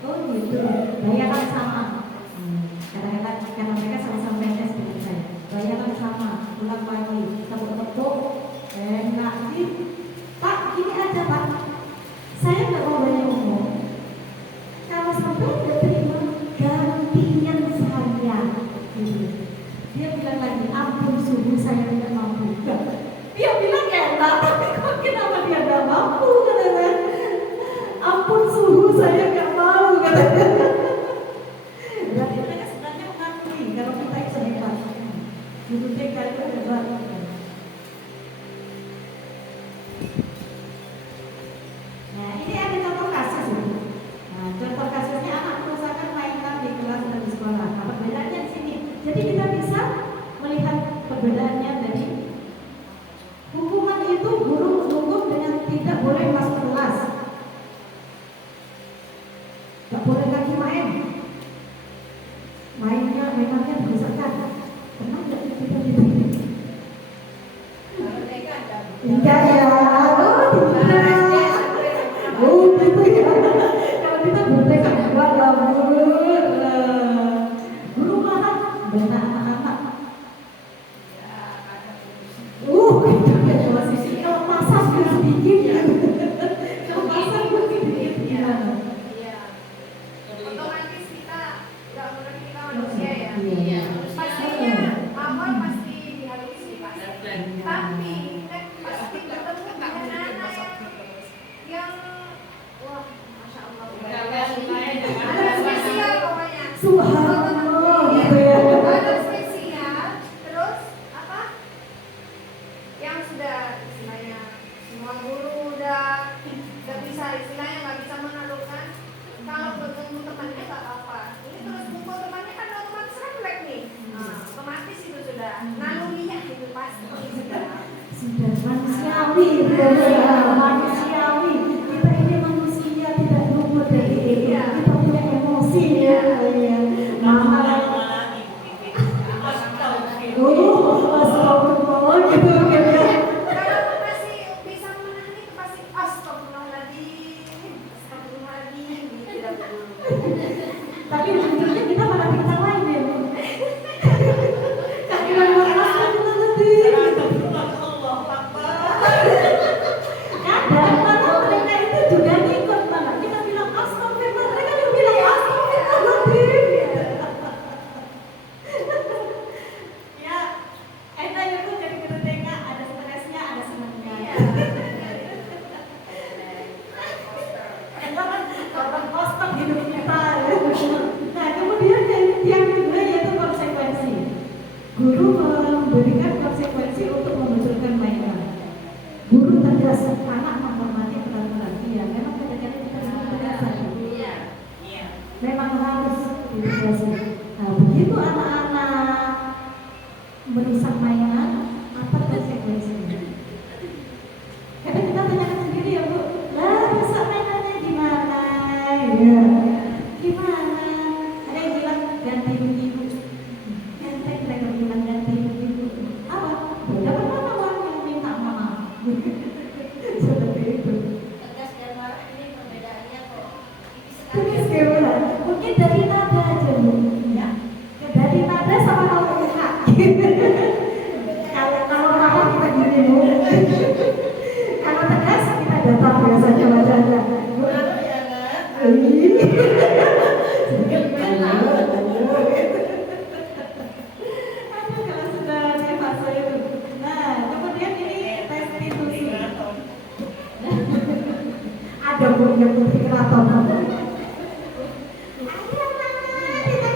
Oh gitu, bayaran sama. Kadang-kadang karena mereka sama-sama PNS dengan saya. Bayaran sama, pulang pagi, tepuk-tepuk. Enak sih. Pak, gini aja Pak. Saya nggak mau banyak ngomong. Kalau sampai nggak terima, gantian saya. Dia bilang lagi, ampun suhu saya tidak mampu. Dia bilang enak, tapi kok kenapa dia nggak mampu katanya? Ampun suhu saya nggak mau katanya. Berarti mereka sebenarnya mengakui kalau kita itu hebat. Guru TK itu hebat. Nah, ini ada contoh kasus. Nah, contoh kasusnya anak merusakan mainan di kelas dan di sekolah. Apa bedanya di sini? Jadi kita bisa melihat perbedaannya dari hukuman itu guru hukum dengan tidak boleh masuk kelas, tak boleh lagi main. Mainannya merusakan. Pernah nggak kita gitu? Kalau TK ada. Enggak ya. Oh gitu ya. Kalau kita bertek buat guru mana? Benar anak-anak. Itu kayak masih kalau masak sedikit. Kalau masak sedikit gimana? Iya. Otomatis kita nggak mengerti kita manusia ya. Iya. Pastinya awal pasti dihalusi pasti. Tapi kan pasti ketemu dengan anak yang wah, masya Allah. Ada spesial pokoknya. Subhanallah gitu ya. Ada spesial. Terus apa? Yang sudah istilahnya semua guru udah bisa istilahnya nggak bisa menaklukkan. Kalau bertemu temannya nggak apa-apa. Ini terus kumpul temannya kan otomatis refleks nih. Nah, otomatis itu sudah nalurinya itu pasti sudah. Sudah manusiawi, manusiawi. Kita ini manusia tidak luput dari kita punya emosi ya. Mama astagfirullah gitu kan ya. Kalau masih bisa menahan itu pasti astagfirullahaladzim, astagfirullahaladzim, tidak perlu. Tapi ujungnya kita malah diketawain ya. Kaki lama astagfirullahaladzim. Padahal mereka itu juga ngikut malah. Kita bilang astagfirullah, mereka juga bilang astagfirullahaladzim. Ya, enak ya Bu jadi guru TK, ada stresnya, ada senangnya. Korban poster hidup kita. Nah, kemudian yang kedua yaitu konsekuensi. Guru memberikan konsekuensi untuk memunculkan mainan. Guru tegas, anak menghormati peraturan. Iya, memang kadang-kadang kita tegas. Iya. Memang harus ditegasi. Nah, begitu anak-anak merusak mainan, apa konsekuensinya? Kadang kita tanyakan sendiri ya Bu, lah rusak mainannya gimana? Ya, gimana? Ada yang bilang ganti ibu. Enteng mereka bilang ganti ibu. Apa? Dapat mana uang yang minta mama? Seperti itu. Tegas dan marah ini perbedaannya kok. Tulis gimana? Mungkin dari nada aja Bu. Ya. Dari nada sama kalau enak. Kalau marah kita gini Bu. Kalau tegas kita datang biasanya wajahnya. Kalau sudah di fase itu. Nah, kemudian ini restitusi. Ada Bu yang putri keraton. Ada mana? Kita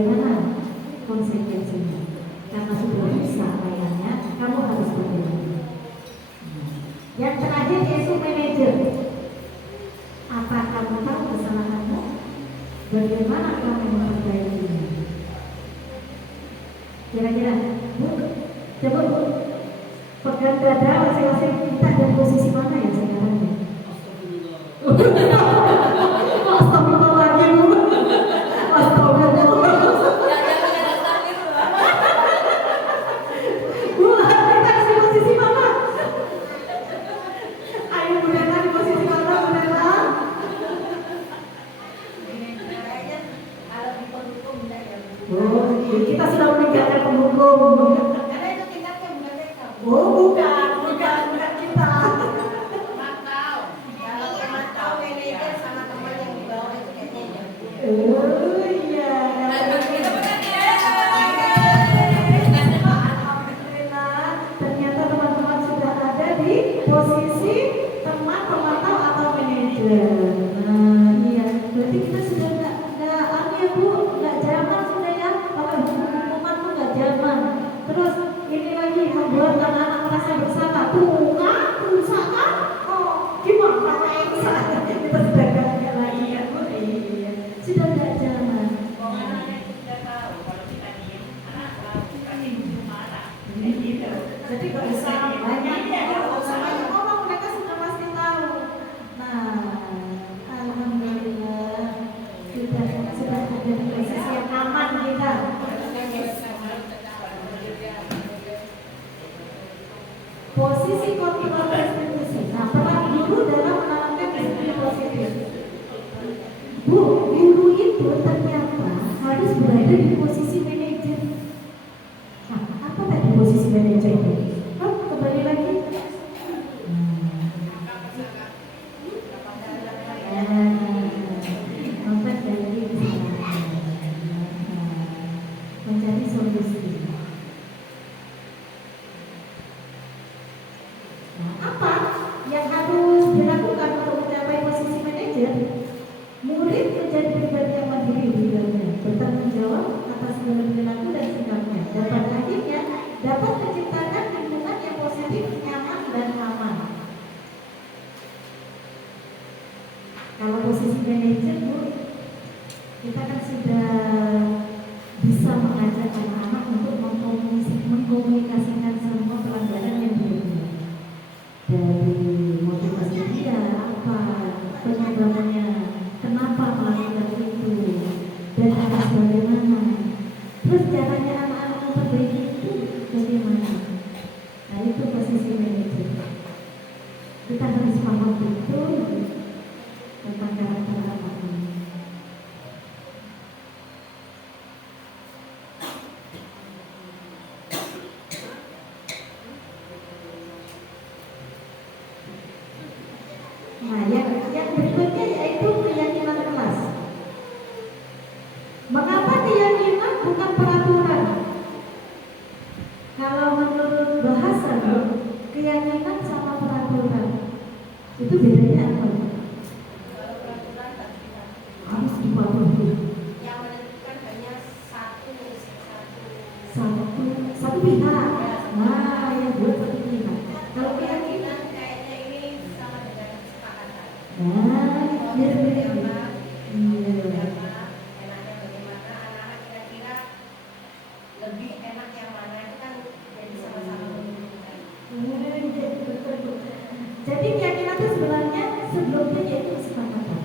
bagaimana konsekuensinya? Karena sudah bisa layannya, kamu harus bagaimana? Yang terakhir yaitu manajer. Apa kamu tahu kesalahanmu? Bagaimana kamu memperbaikinya? Kira-kira, Bu, coba Bu, pegang dada masing-masing kita dan posisi mana ya sekarang ya? Astagfirullahaladzim, Bu. Astagfirullah. Bu, kita di posisi mana? Ayo Bu Nena, di posisi mana Bu Nena? Oh, kita sudah meninggalkan penghukum. Karena itu tingkatnya bukan TK. Oh, bukan kita. Mantau. Kalau pemantau manajer sama teman yang di bawah itu kayaknya jago. Oh iya. Alhamdulillah, ternyata teman-teman sudah ada di posisi teman pemantau atau manajer. Nah, iya. Berarti kita sudah nggak ya Bu, nggak zaman sudah ya. Kalau hukuman tuh nggak zaman. Terus ini lagi membuat anak-anak merasa bersalah. Tuh kan, rusak kan? Oh, gimana kalau saya kita sudah nggak lagi ya Bu? Iya, sudah nggak zaman. Anak-anak itu sudah tahu kalau kita diem, anak tahu kita diem marah. Gitu. Jadi nggak usah banyak kalau sama yang ngomong mereka sudah pasti tahu. Nah, alhamdulillah sudah ada di posisi yang aman kita. Posisi kontrol restitusi. Nah, peran guru dalam menanamkan disiplin positif. Bu, guru itu ternyata harus berada di posisi manajer. Nah, apa tadi posisi manajer itu? Oh, kembali lagi. Kontak dari kesalahan. Mencari solusi. Nah, apa yang harus dilakukan untuk mencapai posisi manajer? Murid menjadi pribadi yang mandiri di bidangnya, bertanggung jawab atas segala perilaku dan sikapnya, dan pada akhirnya dapat menciptakan lingkungan yang positif, nyaman, dan aman. Kalau posisi manajer, Bu, kita kan sudah bisa mengajak anak-anak untuk mengkomunikasikan semua pelanggaran yang dia dari motivasi dia apa, penyebabnya, kenapa melakukan itu, dan harus bagaimana. Terus caranya anak-anak memperbaiki itu bagaimana? Nah, itu posisi manajer. Kita harus paham betul tentang karakter anak ini. Nah, yang berikutnya yaitu keyakinan kelas. Mengapa keyakinan bukan peraturan? Kalau menurut bahasa, keyakinan sama peraturan itu bedanya apa? Kalau peraturan Harus dipatuhi. yang menentukan hanya satu Satu pihak. Nah, yang buat satu pihak. Kalau keyakinan, keyakinan kayaknya ini sama dengan kesepakatan. nah, dia seperti apa? Iya. Enaknya bagaimana, anak-anak kira-kira lebih enak yang mana, itu kan jadi sama-sama menentukan. Jadi keyakinan itu sebenarnya sebelumnya yaitu kesepakatan.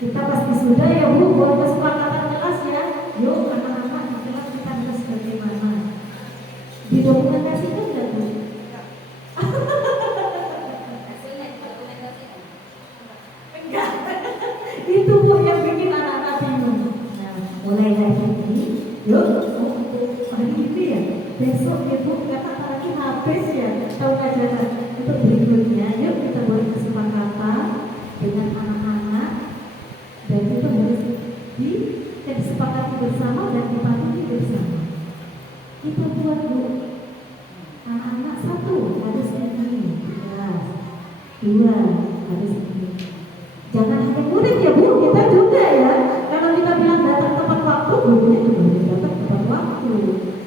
Kita pasti sudah ya Bu buat kesepakatan kelas ya. Yuk anak-anak di kelas kita harus bagaimana. Didokumentasikan nggak Bu? Hasilnya dokumentasikan. Enggak. Itu Bu yang bikin anak-anak bingung. Nah, mulai dari ini, yuk hari ini ya. Besok ya Bu, kata lagi habis ya tahun ajaran. Untuk berikutnya, yuk kita buat kesepakatan dengan anak-anak dan itu harus disepakati bersama dan dipatuhi bersama. Kita buat Bu, anak-anak satu harus ini, dua harus ini. Jangan hanya murid ya Bu, kita juga ya. Kalau kita bilang datang tepat waktu gurunya juga harus datang tepat waktu.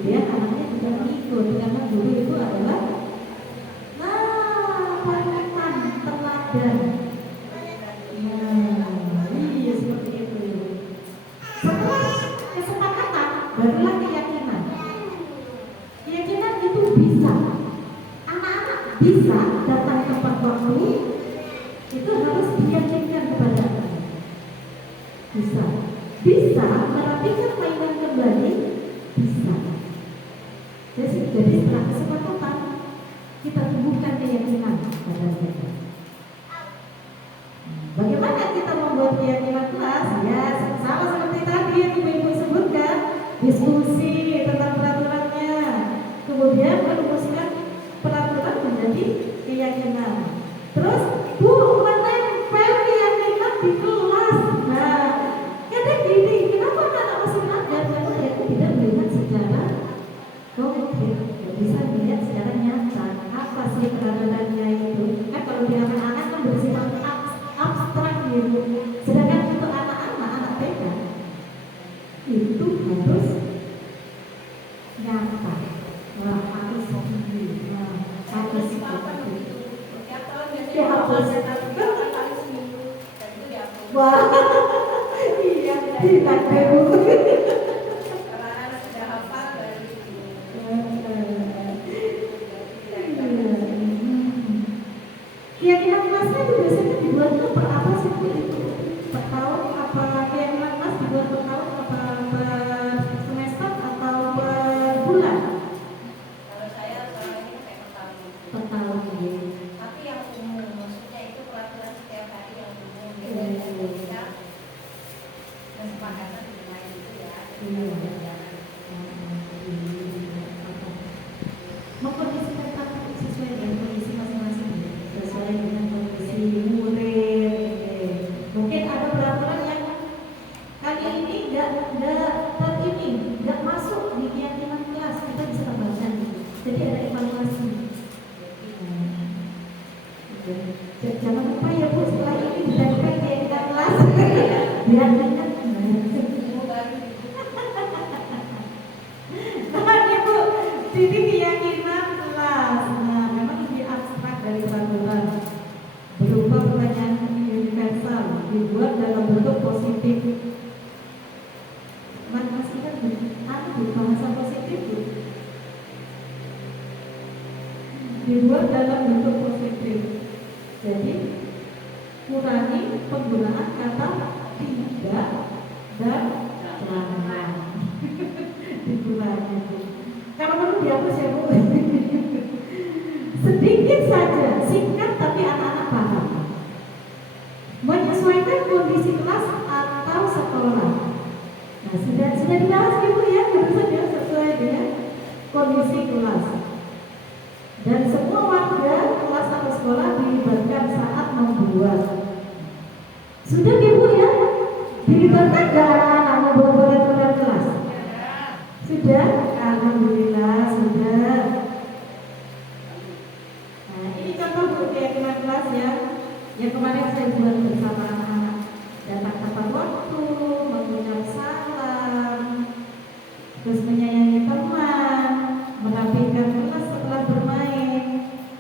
Ya, anaknya juga ikut karena guru itu adalah panutan teladan. Iya seperti itu. Setelah kesepakatan, barulah keyakinan. Keyakinan itu bisa. Anak-anak bisa datang tepat waktu. Itu harus diyakinkan kepada anak. Bisa merapikan mainan kembali, bisa. Jadi setelah kesepakatan kita tumbuhkan keyakinan pada mereka. Bagaimana kita membuat keyakinan kelas? Ya sama seperti tadi yang ibu-ibu sebutkan, diskusi tentang peraturannya, kemudian merumuskan peraturan menjadi keyakinan. Terus menempel keyakinan di kelas. Nah, kadang gini, kenapa anak masih ada? Karena mereka tidak melihat secara konkret, tidak bisa melihat secara nyata apa sih peraturannya itu. Kan kalau di anak-anak kan bersifat abstrak gitu. Sedangkan untuk anak TK itu harus nyata. Wah, harus begini. Nah, harus seperti itu. Ya, harus. Wah, iya, tidak dulu. Keyakinan kelasnya itu biasanya dibuat tuh per apa sih itu? Per tahun apa keyakinan kelas dibuat per tahun apa per semester atau per bulan? Kalau saya sekarang ini kayak per tahun. Per tahun ya. Tapi yang umum, maksudnya itu peraturan setiap hari yang umum. Jadi kita kesepakatan di lain itu ya. Mengkondisikan taktik sesuai dengan kondisi masing-masing, sesuai dengan kondisi murid. Mungkin ada peraturan yang kali ini nggak masuk di keyakinan kelas, kita bisa tambahkan. Jadi ada evaluasi. Jangan lupa ya Bu, setelah ini ditempel keyakinan kelas. Biar ingat. Jadi keyakinan kelas, nah memang lebih abstrak dari peraturan, berupa pertanyaan universal, dibuat dalam bentuk positif. Masih kan bahasa positif itu dibuat dalam bentuk positif. Jadi kurangi penggunaan kata tidak dan jangan. Dikurangi. Kalau perlu dihapus ya Bu. Sedikit saja, singkat tapi anak-anak paham. Menyesuaikan kondisi kelas atau sekolah. Nah, sudah dibahas Ibu ya, barusan ya, sesuai dengan kondisi kelas. Dan semua warga kelas atau sekolah dilibatkan saat membuat. Sudah Ibu ya? Dilibatkan nggak anak-anak membuat peraturan kelas? Sudah? Alhamdulillah sudah. Nah, ini contoh keyakinan kelas ya. Yang kemarin saya buat bersama anak-anak. Datang tepat waktu, mengucap salam, terus menyayangi teman, merapikan kelas setelah bermain,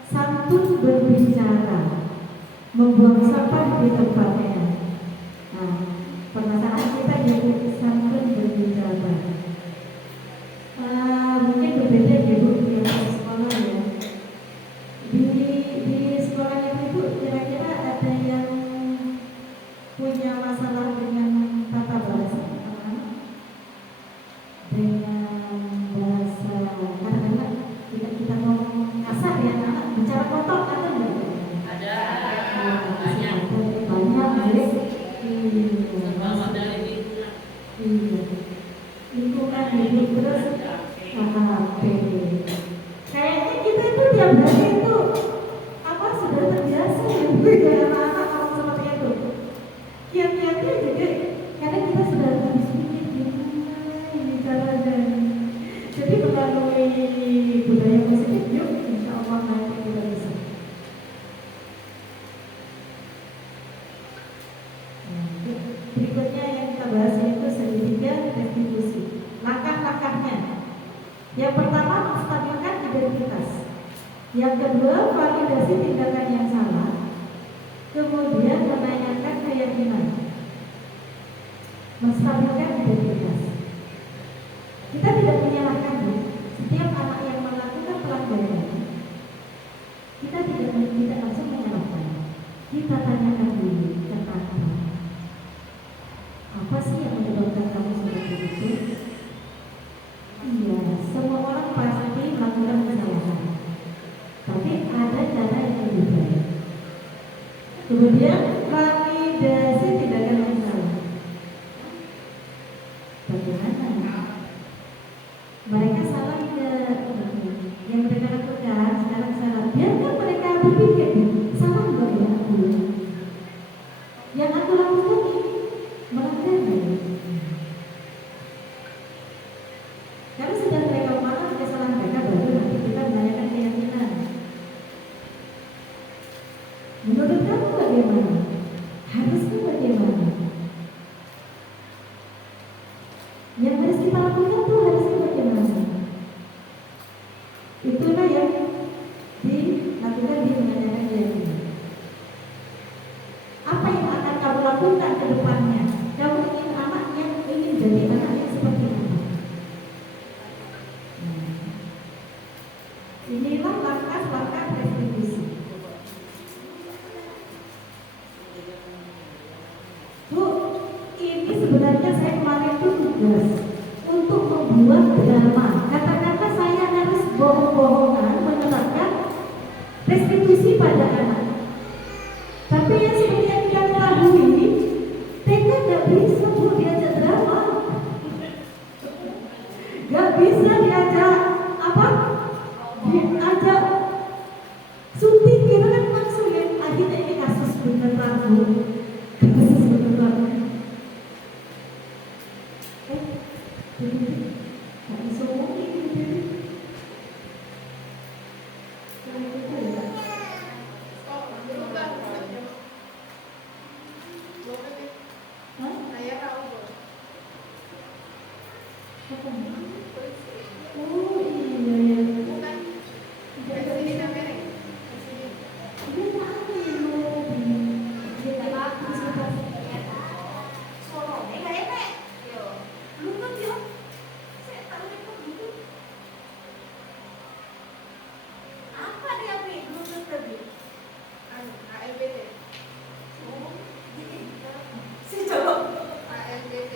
santun berbicara, membuang sampah di tempatnya. Nah, permasalahan kita jadi santun berbicara. Mungkin berbeda ya Bu yang sekolah ya. Di sekolahnya Ibu kira-kira ada yang punya masalah dengan tata bahasa, dengan bahasa kadang-kadang kita ngomong kasar ya, anak bicara kotor ada nggak? Ada. Banyak ya. Iya. Lingkungan hidup terus kayaknya kita itu tiap hari itu sudah terbiasa ya Bu ya anak-anak orang seperti itu. Kiat-kiatnya juga karena kita sudah habis pikir gimana ini caranya. Jadi melalui budaya positif yuk insya Allah nanti kita bisa. Berikutnya yang kita bahas itu segitiga restitusi. Yang kedua, validasi tindakan yang salah. Kemudian menanyakan keyakinan, menstabilkan identitas. Kita tidak menyalahkan setiap anak yang melakukan pelanggaran. Kita tidak langsung menyalahkan. Kita tanyakan dulu kenapa. Apa sih yang menyebabkan kamu seperti itu? Iya, semua orang pasti melakukan kesalahan. Tapi ada cara yang lebih baik. Kemudian validasi tindakan yang salah. Bagaimana? Mereka salah tidak? Yang mereka lakukan sekarang salah. Biarkan mereka berpikir, salah enggak ya aku? Yang aku lakukan ini melanggar ya? Karena sudah mereka mengalami kesalahan mereka, baru nanti kita menanyakan keyakinan. Menurut kamu bagaimana? Harusnya bagaimana? Yang harus kita lakukan itu harusnya bagaimana? Itulah yang dilakukan di menanyakan keyakinan. Apa yang akan kamu lakukan ke depannya? Kamu ingin anak yang ingin jadi anak yang seperti apa? Inilah langkah-langkah restitusi. Bu, ini sebenarnya saya kemarin itu tugas untuk membuat drama. Kata-kata saya harus bohong-bohongan menerapkan restitusi pada anak. Tapi yang seperti yang kita ketahui, TK nggak bisa Bu diajak drama, nggak bisa diajak apa? Diajak syuting gitu kan langsung ya. Akhirnya ini kasus beneran Bu. Kasus beneran. Nggak bisa ngomongin gitu. Oh, berubah. Hah? Saya tahu. Apa? Oh iya ya. Bukan. Sini kamera. Sini. Dia tahu ya mau dia tak bagus apa. Sorone nggak enak. Yo. Lutut ya. Saya tahu itu lutut. Apa dia beli lutut tadi? ALBT. Oh, gini. Si coba. ALBT.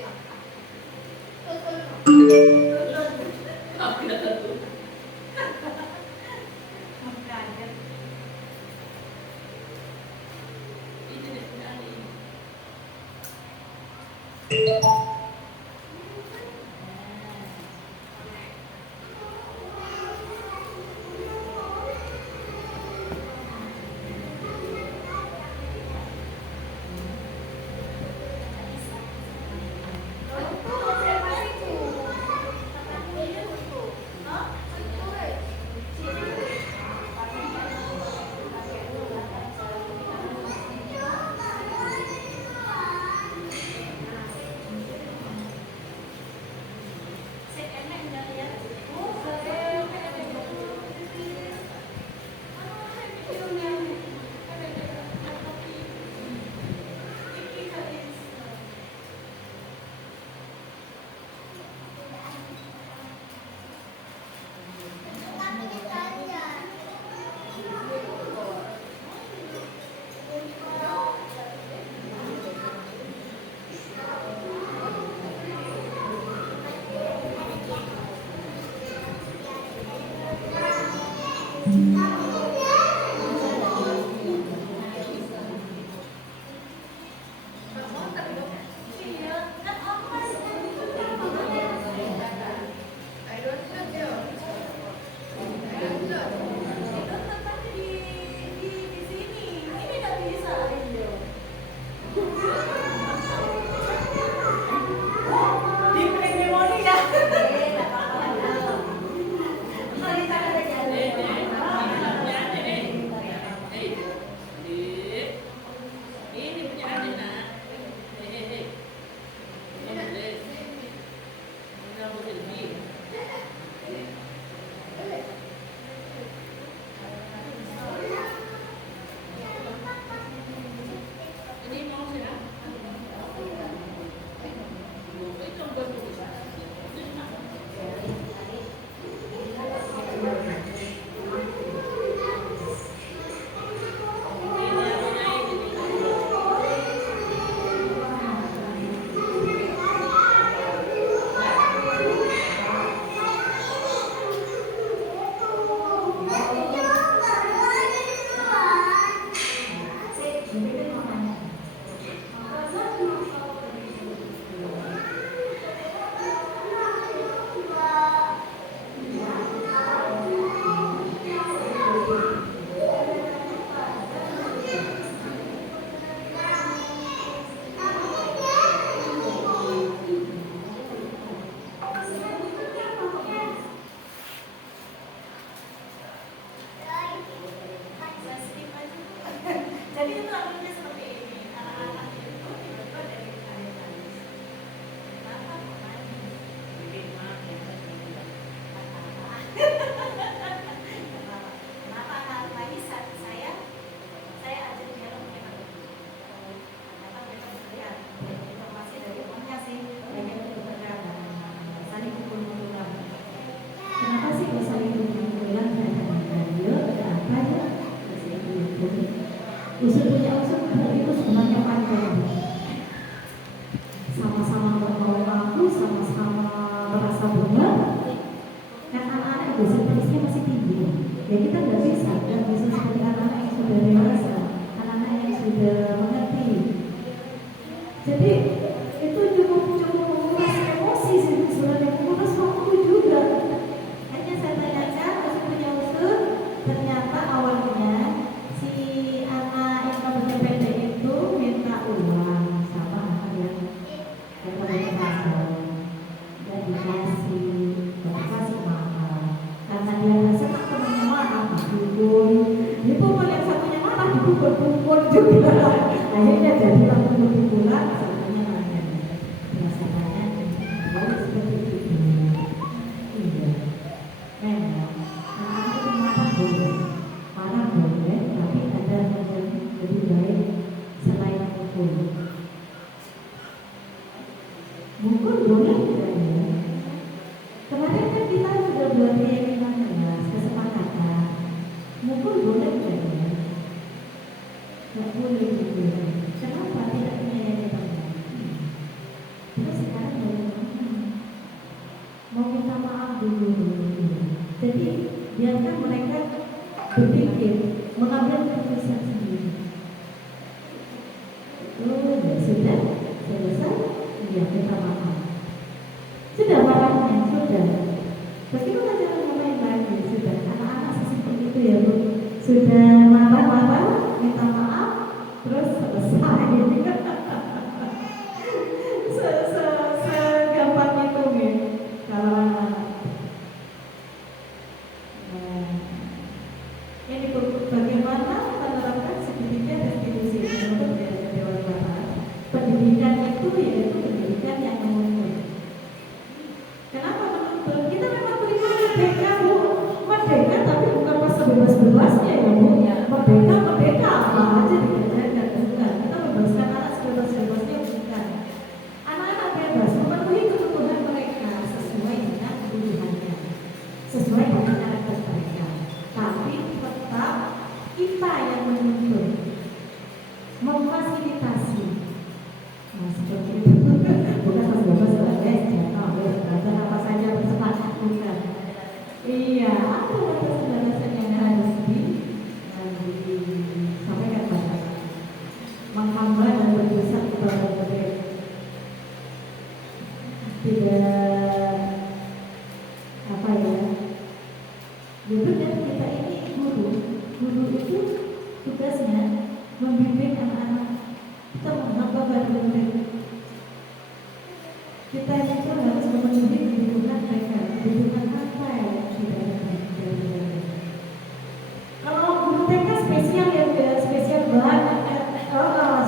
Usul punya usul itu sebenarnya panjang. Sama-sama bermau aku, sama-sama merasa benar. Kan anak-anak dosen teknisnya masih tinggi. Ya kita nggak bisa seperti anak-anak yang sudah dewasa, anak-anak yang sudah mengerti. Jadi itu cukup menguras emosi sih sebenarnya, menguras waktu juga. Hanya saya tanyakan, usul punya usul, ternyata awalnya si anak yang rambutnya pendek itu minta uang sama anak yang rambutnya panjang, dan dikasih mahal. Karena dia rasa tak temannya marah, dipukul. Dipukul yang satunya marah, dipukul juga. Akhirnya jadi langsung berpukulan, satunya nanya. Biasanya kalau seperti itu. Iya. Memang anak itu marah boleh, tapi ada yang lebih baik selain mukul. Mukul boleh tidak ya? Kemarin kan kita sudah buat keyakinan kesepakatan. Mukul boleh tidak ya? Tidak boleh juga. Kenapa tidak menyayangi? Terus sekarang bagaimana? Mau minta maaf dulu. Jadi biarkan mereka berpikir, mengambil keputusan sendiri. Oh, ya sudah selesai. Ya minta maaf. Sudah marahnya, sudah. Bagaimana cara ngomongin lagi? Sudah, anak-anak seperti itu ya Bu. Sudah marah-marah, minta maaf, terus selesai. Segampang itu nih. Kalau anak-anak. Ini bagaimana menerapkan segitiga restitusi menurut Dewan Barat. Pendidikan itu yaitu pendidikan yang menuntut. Kenapa menuntut? Kita memang berikan merdeka Bu, merdeka tapi bukan pas sebebas-bebasnya ya Bu. Merdeka apa aja dikerjakan, bukan. Kita bebaskan anak sebebas-bebasnya, bukan. Anak-anak bebas memenuhi kebutuhan mereka sesuai dengan kebutuhannya, sesuai dengan karakter mereka. Tapi tetap kita yang menuntut, memfasilitasi. Nah, seperti itu. Bukan pas bebas guys, jangan belajar apa saja bersemangat, bukan. Iya, apa batasan yang harus disampaikan pada menghamba dan berdosa kepada mereka. Tidak apa ya? Benar kita ini guru itu tugasnya membimbing anak-anak. Kita menghamba pada mereka. Kita itu harus memenuhi kebutuhan mereka. Kebutuhan apa yang tidak ada dari mereka. Kalau guru TK spesial ya, spesial banget.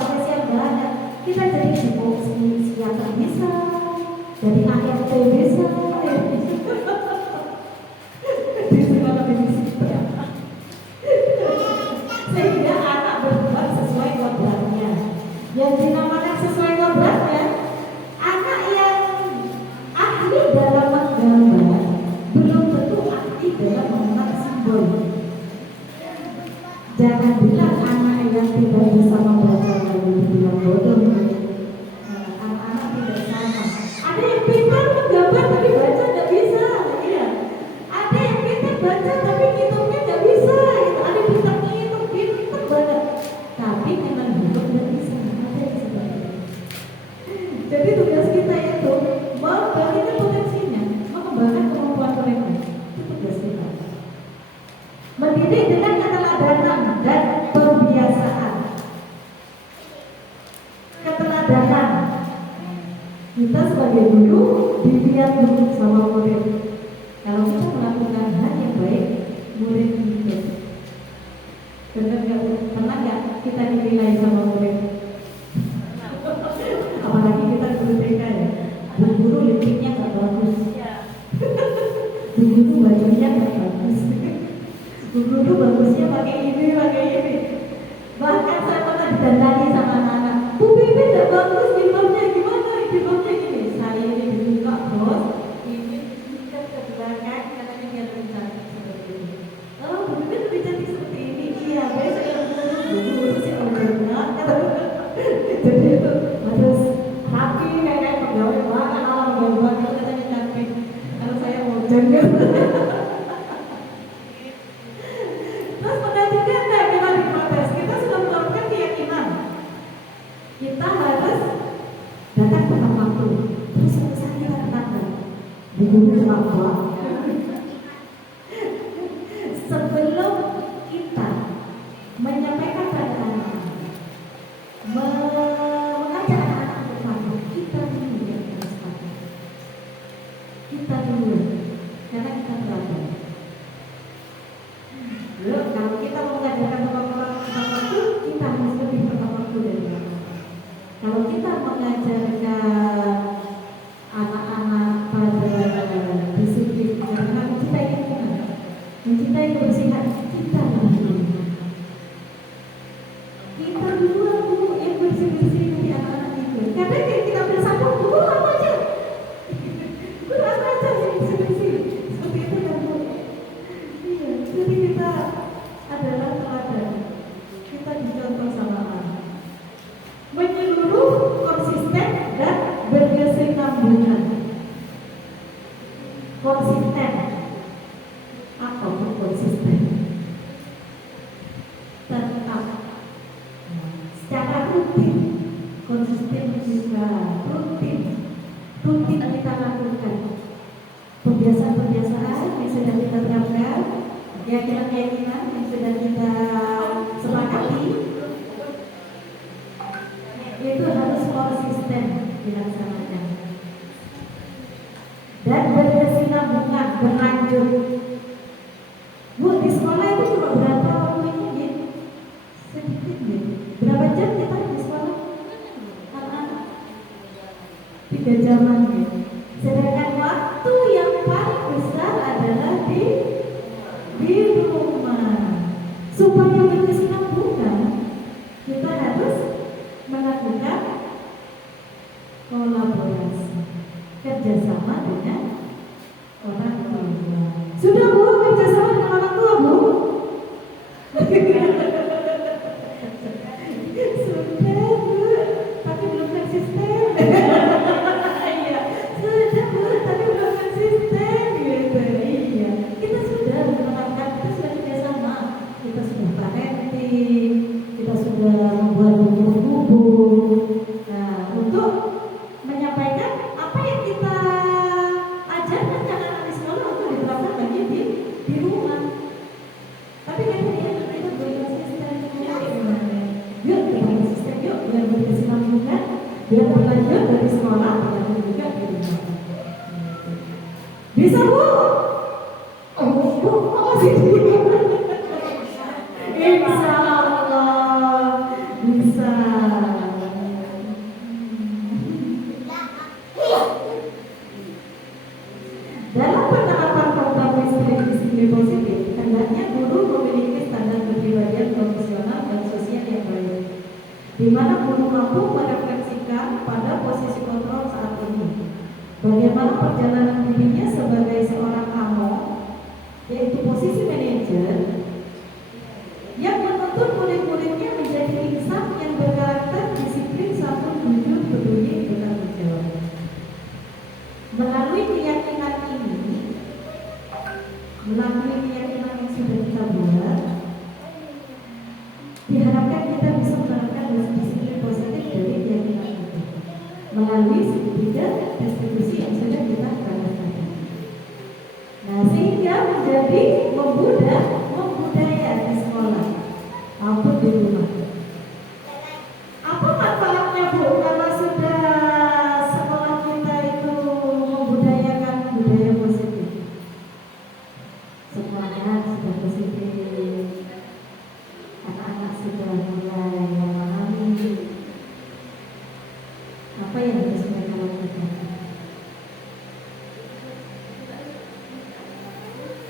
Spesial banget. Kita jadi psikiater bisa, jadi ART bisa. Sehingga anak berbuat sesuai kodratnya. Yang dinamakan sesuai kodratnya, anak yang ahli dalam menggambar belum tentu ahli dalam mengenal simbol. Jangan bilang anak yang tidak bisa membaca lalu dibilang bodoh. Anak-anak tidak sama. Ada yang pintar menggambar tapi baca tidak bisa. Ya. Ada yang pintar baca tapi ngitungnya tidak bisa. Ada yang pintar ngitung, pintar banget. Tapi memang hidup tidak bisa. Ada yang seperti itu. Jadi tugas kita itu membangkitkan potensinya, mengembangkan kemampuan mereka. Itu tugas kita. Mendidik dengan keteladanan dan pembiasaan. Keteladanan. Kita sebagai guru dilihat dulu sama murid. Kalau kita melakukan hal yang baik, murid ikut. Benar nggak? Pernah nggak kita dinilai sama murid? Apalagi kita guru TK ya. Guru lipsticknya nggak bagus. Guru bajunya nggak bagus. Guru bagusnya pakai ini. Bahkan saya pernah ditandani sama anak-anak. Bu Bibi nggak bagus jilbabnya, gimana? Jilbabnya gini. Saya ini dibuka bos. Ini diikat ke belakang karena dia lebih cantik seperti ini. Oh, Bu Bibi lebih cantik seperti ini. Iya, besok yang guru sih ngajar kan. Terus mengajarkan enggak kita diprotes. Kita sudah melakukan keyakinan. Kita harus datang tepat waktu. Terus saat kita datang, bukunya apa? Sebelum kita menyampaikan pada anak, mengajak anak untuk patuh, kita dulu yang harus patuh. Kita dulu, karena kita belajar. Loh, kalau kita mau mengajarkan orang-orang tepat waktu, kita harus lebih tepat waktu dari anak. Kalau kita mengajarkan anak-anak pada disiplin, karena mencintai lingkungan, mencintai kebersihan, kita dulu. Kita duluan dulu yang bersih-bersih dari anak-anak itu. Kadang kita bersama dulu apa aja, dulu apa aja yang bersih-bersih. Seperti itu kan Bu. Iya, jadi kita adalah teladan. Kita dicontoh sama anak. Menyeluruh, konsisten dan berkesinambungan. Konsisten. Apa itu konsisten? Tetap. Secara rutin. Konsisten juga rutin. Rutin kita lakukan. Kebiasaan-kebiasaan yang sudah kita terapkan, keyakinan-keyakinan yang sudah kita sepakati, itu harus konsisten dilaksanakan dan berkesinambungan, berlanjut. Bu, di sekolah itu cuma berapa waktunya gitu? Sedikit gitu. Berapa jam kita di sekolah? Anak-anak 3 jaman gitu. Sedangkan waktu yang paling besar adalah di rumah. Supaya berkesinambungan, kita harus melakukan kolaborasi, kerjasama dengan orang tua. Sudah Bu, kerjasama dengan orang tua Bu? Sudah Bu, tapi belum konsisten. Iya, sudah Bu, tapi belum konsisten gitu. Iya, kita sudah melakukan, kita sudah kerjasama, kita sudah parenting, kita sudah membuat buku-buku. Nah, untuk menyampaikan apa yang kita ajarkan ke anak-anak di sekolah untuk diterapkan lagi di rumah. Tapi kan dia kita beri konsisten. Yuk, kita konsisten yuk, biar berkesinambungan, biar berlanjut dari sekolah, berlanjut juga di rumah. Bisa Bu? Oh, Bu, kok masih di rumah? Insya Allah bisa. Dalam penerapan program disiplin positif, hendaknya guru memiliki standar kepribadian profesional dan sosial yang baik, di mana guru mampu merefleksikan pada posisi kontrol saat ini, bagaimana perjalanan dirinya sebagai seorang AMO, yaitu posisi manajer, yang menuntut murid-muridnya menjadi insan yang berkarakter disiplin, santun, jujur, peduli, bertanggung jawab. Melalui keyakinan ini, melalui keyakinan yang sudah kita buat, diharapkan kita bisa menerapkan disiplin positif dari keyakinan itu melalui segitiga distribusi yang sudah kita terapkan. Nah, sehingga menjadi membudaya di sekolah maupun di rumah. Apa manfaatnya Bu kalau sudah sekolah kita itu membudayakan budaya positif? Semuanya sudah positif, anak-anak sudah mulai memahami apa yang harus mereka lakukan.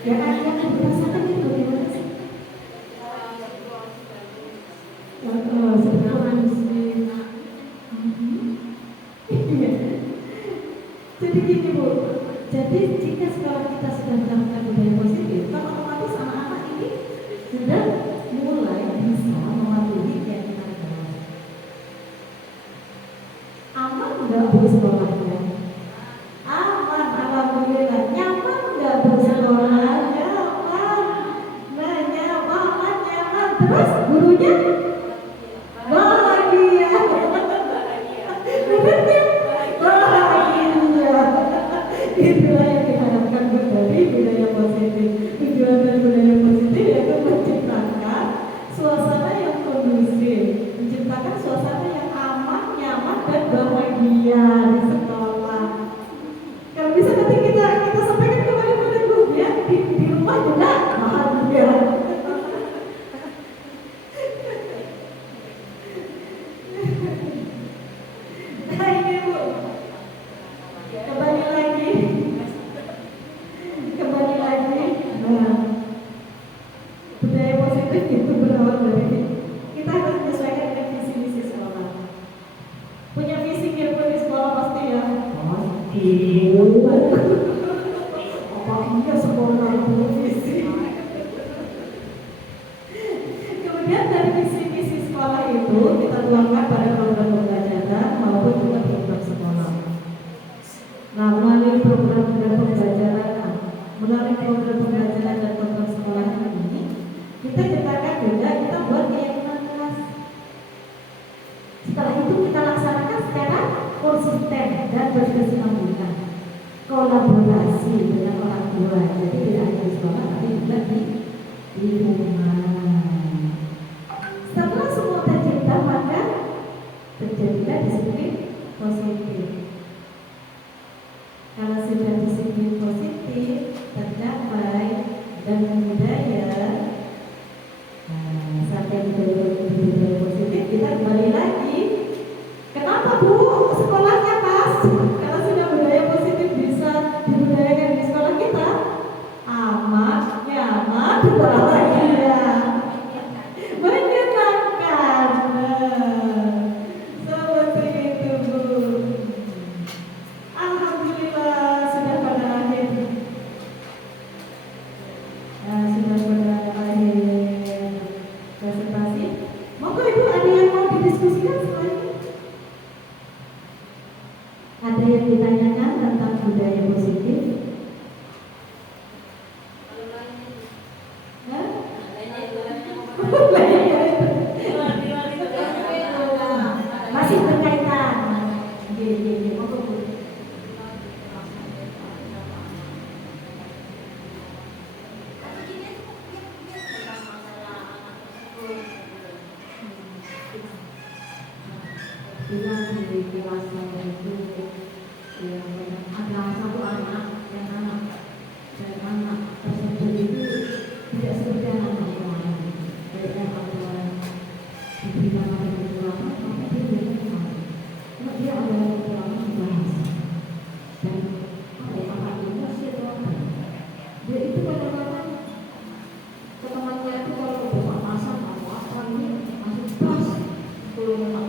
Ya kan, yang dirasakan itu bagaimana sih? Jadi gini Bu, jadi jika sekolah kita sudah melakukan budaya positif, otomatis anak-anak ini sudah mulai bisa mematuhi keyakinan agama. Aman nggak Bu sekolahnya? Aman, alhamdulillah. Nyaman nggak yang diharapkan dari budaya positif. Tujuan dari budaya positif yaitu menciptakan suasana yang kondusif, menciptakan suasana yang aman, nyaman, dan bahagia di sekolah. Kalau bisa nanti kita sampaikan kepada guru ya, di rumah juga bahagia. Nah ini Bu, kembali lagi. Nah, budaya positif itu berawal dari kita harus menyesuaikan dengan visi misi sekolah. Punya visi ilmu di sekolah pasti ya. Pasti. Apa iya sekolah punya visi? Kemudian dari visi misi sekolah itu kita tuangkan pada program pembelajaran maupun juga program sekolah. Nah, melalui program pembelajaran, melalui program pembelajaran dan program sekolah ini, kita ciptakan juga, kita buat keyakinan kelas. Setelah itu kita laksanakan secara konsisten dan berkesinambungan, kolaborasi dengan orang tua. Jadi tidak hanya di sekolah, tapi juga di rumah. Setelah semua tercipta, maka terjadilah disiplin positif. Kalau sudah disiplin positif tercapai dan budaya, sampai budaya positif, kita kembali lagi. Kenapa Bu sekolahnya pas? Kalau sudah budaya positif bisa dibudayakan di sekolah kita, aman, nyaman, bahagia, menyenangkan. Seperti itu Bu. Alhamdulillah sudah pada akhir presentasi. Monggo Ibu, ada yang mau didiskusikan setelah ini? Ada yang ditanyakan tentang budaya positif? Hah? Masih berkaitan. Monggo Bu. Bilang di kelas saya itu ada satu anak tersebut itu tidak seperti anak yang lain. Dari orang dibilang ada kekurangan, maka dia tidak kenal. Cuma dia ada kekurangan di bahasa. Dan anak-anaknya sih dia itu kadang-kadang ke temannya itu kalau bawa masak atau apa ini masih pas kalau memang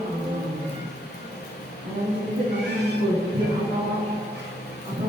ada yang sedikit nanti dia apa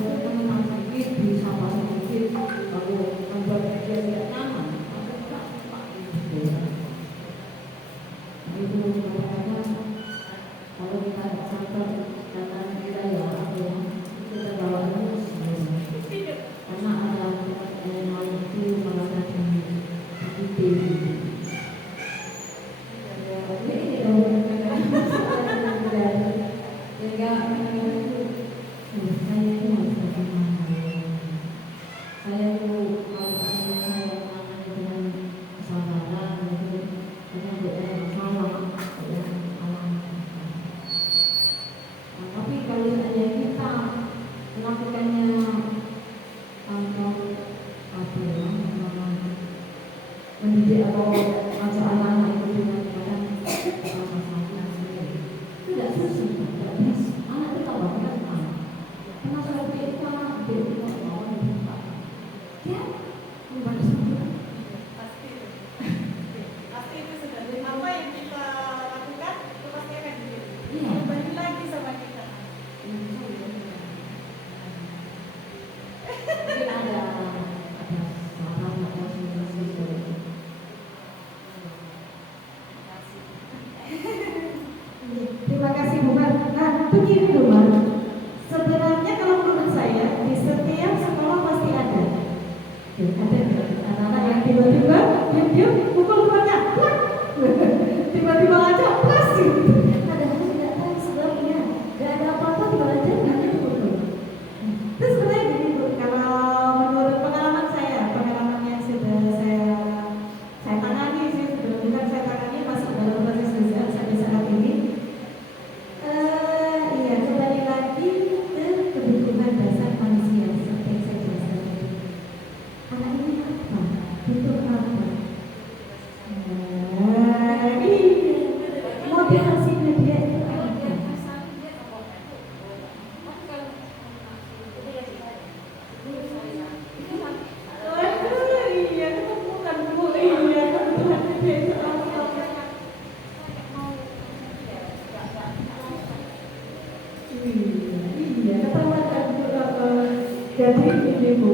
gini Bu,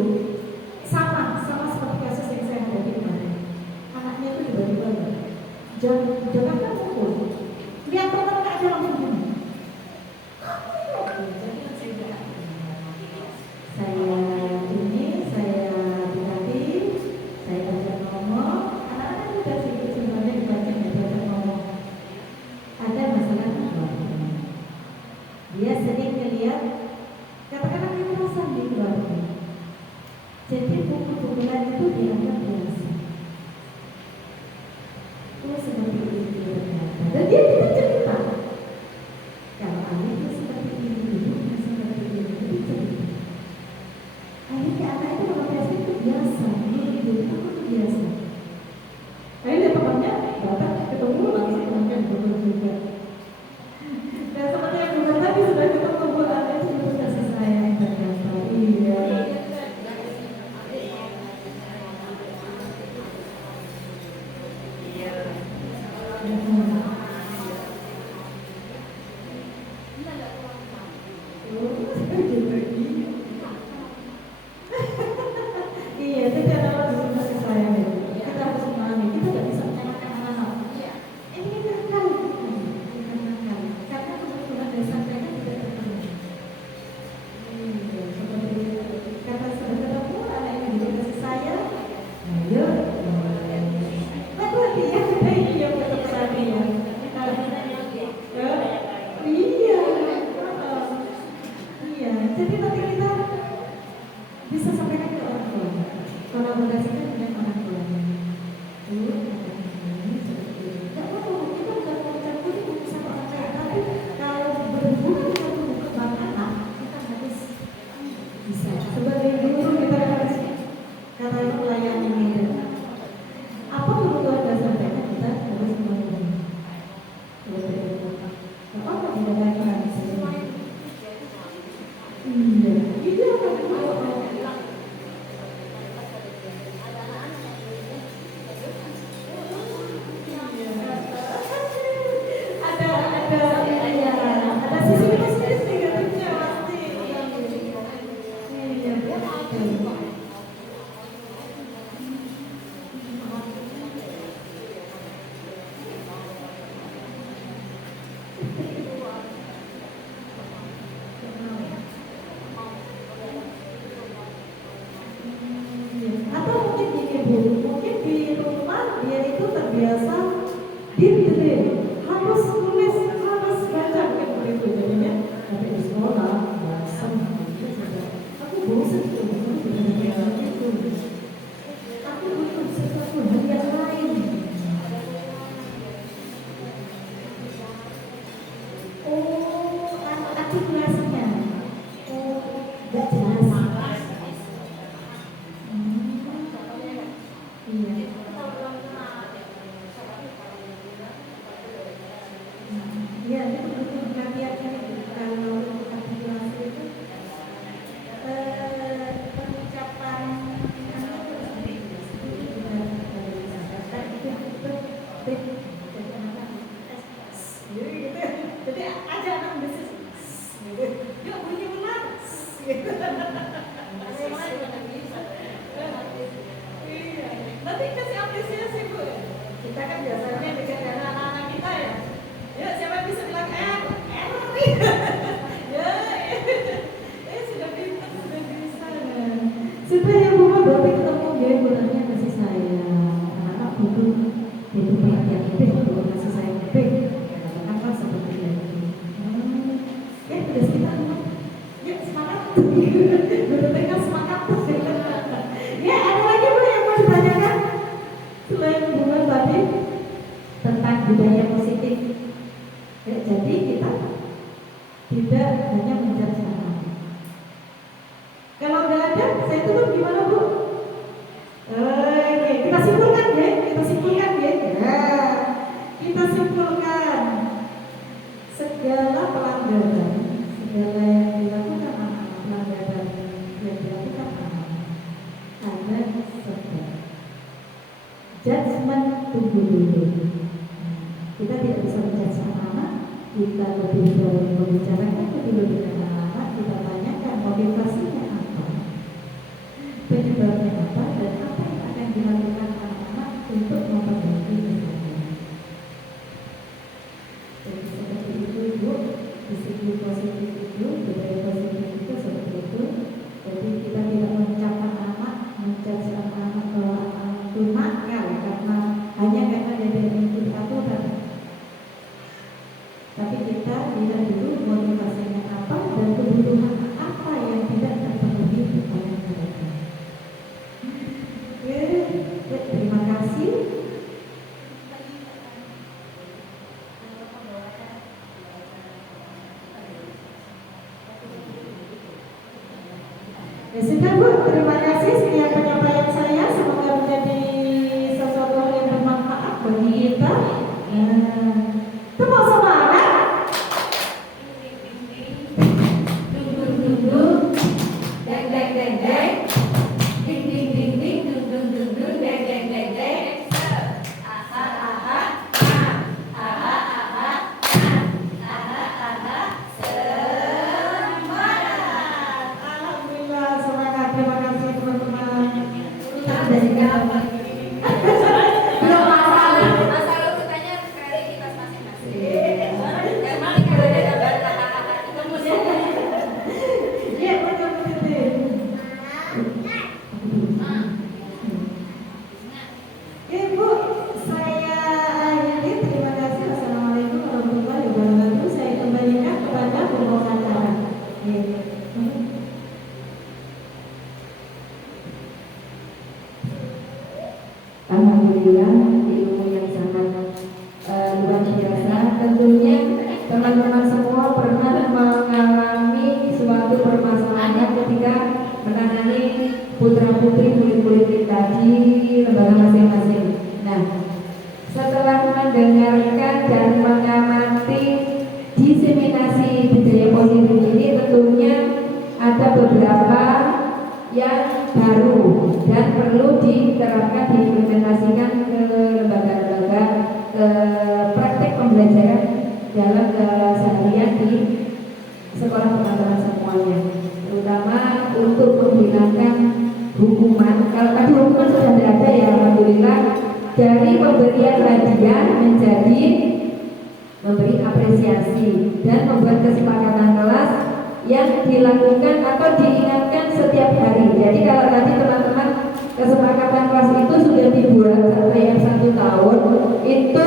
sama seperti kasus yang saya hadapi kemarin. Anaknya itu tiba-tiba jangan kan pukul, lihat teman tak ada langsung gini. Saya berhati, saya belajar ngomong, anak-anak juga sedikit sebenarnya dibaca dan belajar ngomong. Ada masalah keluarga. Dia sering melihat katakanlah kekerasan di keluarga. Jadi pukul-pukulan itu dianggap biasa. Oh seperti itu ternyata. Dan dia tidak cerita. Kalau anaknya seperti ini dulu, seperti ini dulu cerita. Akhirnya anak itu merasa itu biasa. Dulu aku tuh biasa. Akhirnya temannya datang ketemu langsung temannya betul juga. Dan seperti yang bilang tadi sudah ketemu bulan itu kasih sayang ternyata. Iya. Iya, itu adalah bentuk kasih sayang. Kita harus memahami, kita tidak bisa menyalahkan anak-anak. Ini nakal, bukan nakal. Karena kebetulan dari sampainya tidak terpenuhi. Seperti kata sudah ketemu anak yang juga kasih sayang. Ayo, lakukan dia baik yang berperhatian. Iya, jadi nanti kita bisa sampaikan ke orang tua. Kolaborasikan dengan orang tua. Ini seperti ini. Tidak apa-apa, kita bukan mencampur urusan orang lain. Tapi kalau berhubungan dengan perkembangan anak, kita harus bisa. Sebagai guru kita harus kata melayani ini. Apa kebutuhan dasar mereka kita harus melayani. Apa tidak lagi semua. Iya, itu akan ada sisi positif negatifnya pasti. Iya, betul. Atau mungkin gini Bu, mungkin di rumah dia itu terbiasa di-train, harus tulis, harus baca kan begitu jadinya. Tapi di sekolah bosan, aku bosan tuh, itu. Aku butuh sesuatu hal yang lain. Oh, artikulasinya, oh, gak jelas. Iya. Iya, itu butuh perhatian kalau artikulasi itu pengucapan jadi aja anak bisnis yuk bunyi benar iya nanti kasih apresiasi Bu, kita kan biasanya dengan anak-anak kita ya. Yuk siapa yang bisa bilang error nih ya sudah pintar sudah bisa supaya rumah berarti ketemu dia gunanya kasih sayang. Anak-anak butuh perhatian lebih, butuh kasih sayang lebih. Apa seperti itu ya udah sekitar yuk semangat udah tengah semangat ya ada lagi Bu yang mau ditanyakan selain hubungan tadi tentang budaya positif. Ya, jadi kita tidak hanya menjudge anak. Kalau nggak ada, saya tutup gimana Bu? Oke, kita simpulkan ya, kita simpulkan segala pelanggaran, segala yang dilakukan anak, pelanggaran yang dilakukan anak, ada sebab. Judgment tunggu dulu. Kita tidak bisa menjudge anak-anak, kita lebih membicarakan lebih dengan anak-anak, kita tanyakan motivasinya apa. penyebabnya apa dan apa yang akan dilakukan anak-anak untuk memperbaiki kesehatan. Jadi seperti itu Bu, disiplin positif itu, budaya positif itu seperti itu. Jadi kita tidak mengucapkan anak, mencaci anak-anak bahwa anak itu nakal hanya karena dia tidak mengikuti aturan. Tapi kita lihat dulu motivasinya apa dan kebutuhan apa yang tidak terpenuhi oleh mereka. Oke, terima kasih. Ya sudah Bu, terima kasih sekian penyampaian saya. Semoga menjadi sesuatu yang bermanfaat bagi kita. Tepuk semangat. Deng deng deng deng, ding ding ding ding, dung dung dung dung, deng deng deng deng. Aha aha aha aha aha semangat. Alhamdulillah, semangat. Terima kasih teman-teman. Dari kapan? Belum masalah urutannya kreativitas masing-masing. Emang kalau ada gambar kakak-kakak itu kemudian Iya, betul-betul. Ibu, saya akhiri. Terima kasih. Assalamualaikum warahmatullahi wabarakatuh. Saya kembalikan kepada pembawa acara. Alhamdulillah, ilmu yang sangat luar biasa. Tentunya teman-teman semua pernah mengalami suatu permasalahan ketika menangani putra-putri murid-murid kita di lembaga masing-masing. Nah, setelah mendengarkan dan mengamati diseminasi budaya positif ini, tentunya ada beberapa yang baru dan perlu diterapkan, diimplementasikan ke lembaga-lembaga praktek pembelajaran dalam keseharian di sekolah teman-teman semuanya, terutama untuk menghilangkan hukuman. Kalau tadi hukuman sudah tidak ada ya, alhamdulillah, dari pemberian hadiah menjadi memberi apresiasi dan membuat kesepakatan kelas yang dilakukan atau diingatkan setiap hari. Jadi kalau tadi teman-teman kesepakatan kelas itu sudah dibuat sampai yang 1 tahun, itu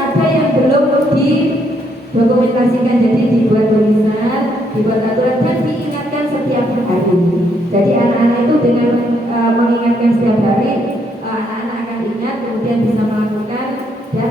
ada yang belum didokumentasikan, jadi dibuat tulisan, dibuat aturan dan diingatkan setiap hari. Jadi anak-anak itu dengan mengingatkan setiap hari, anak-anak akan ingat, kemudian bisa melakukan dan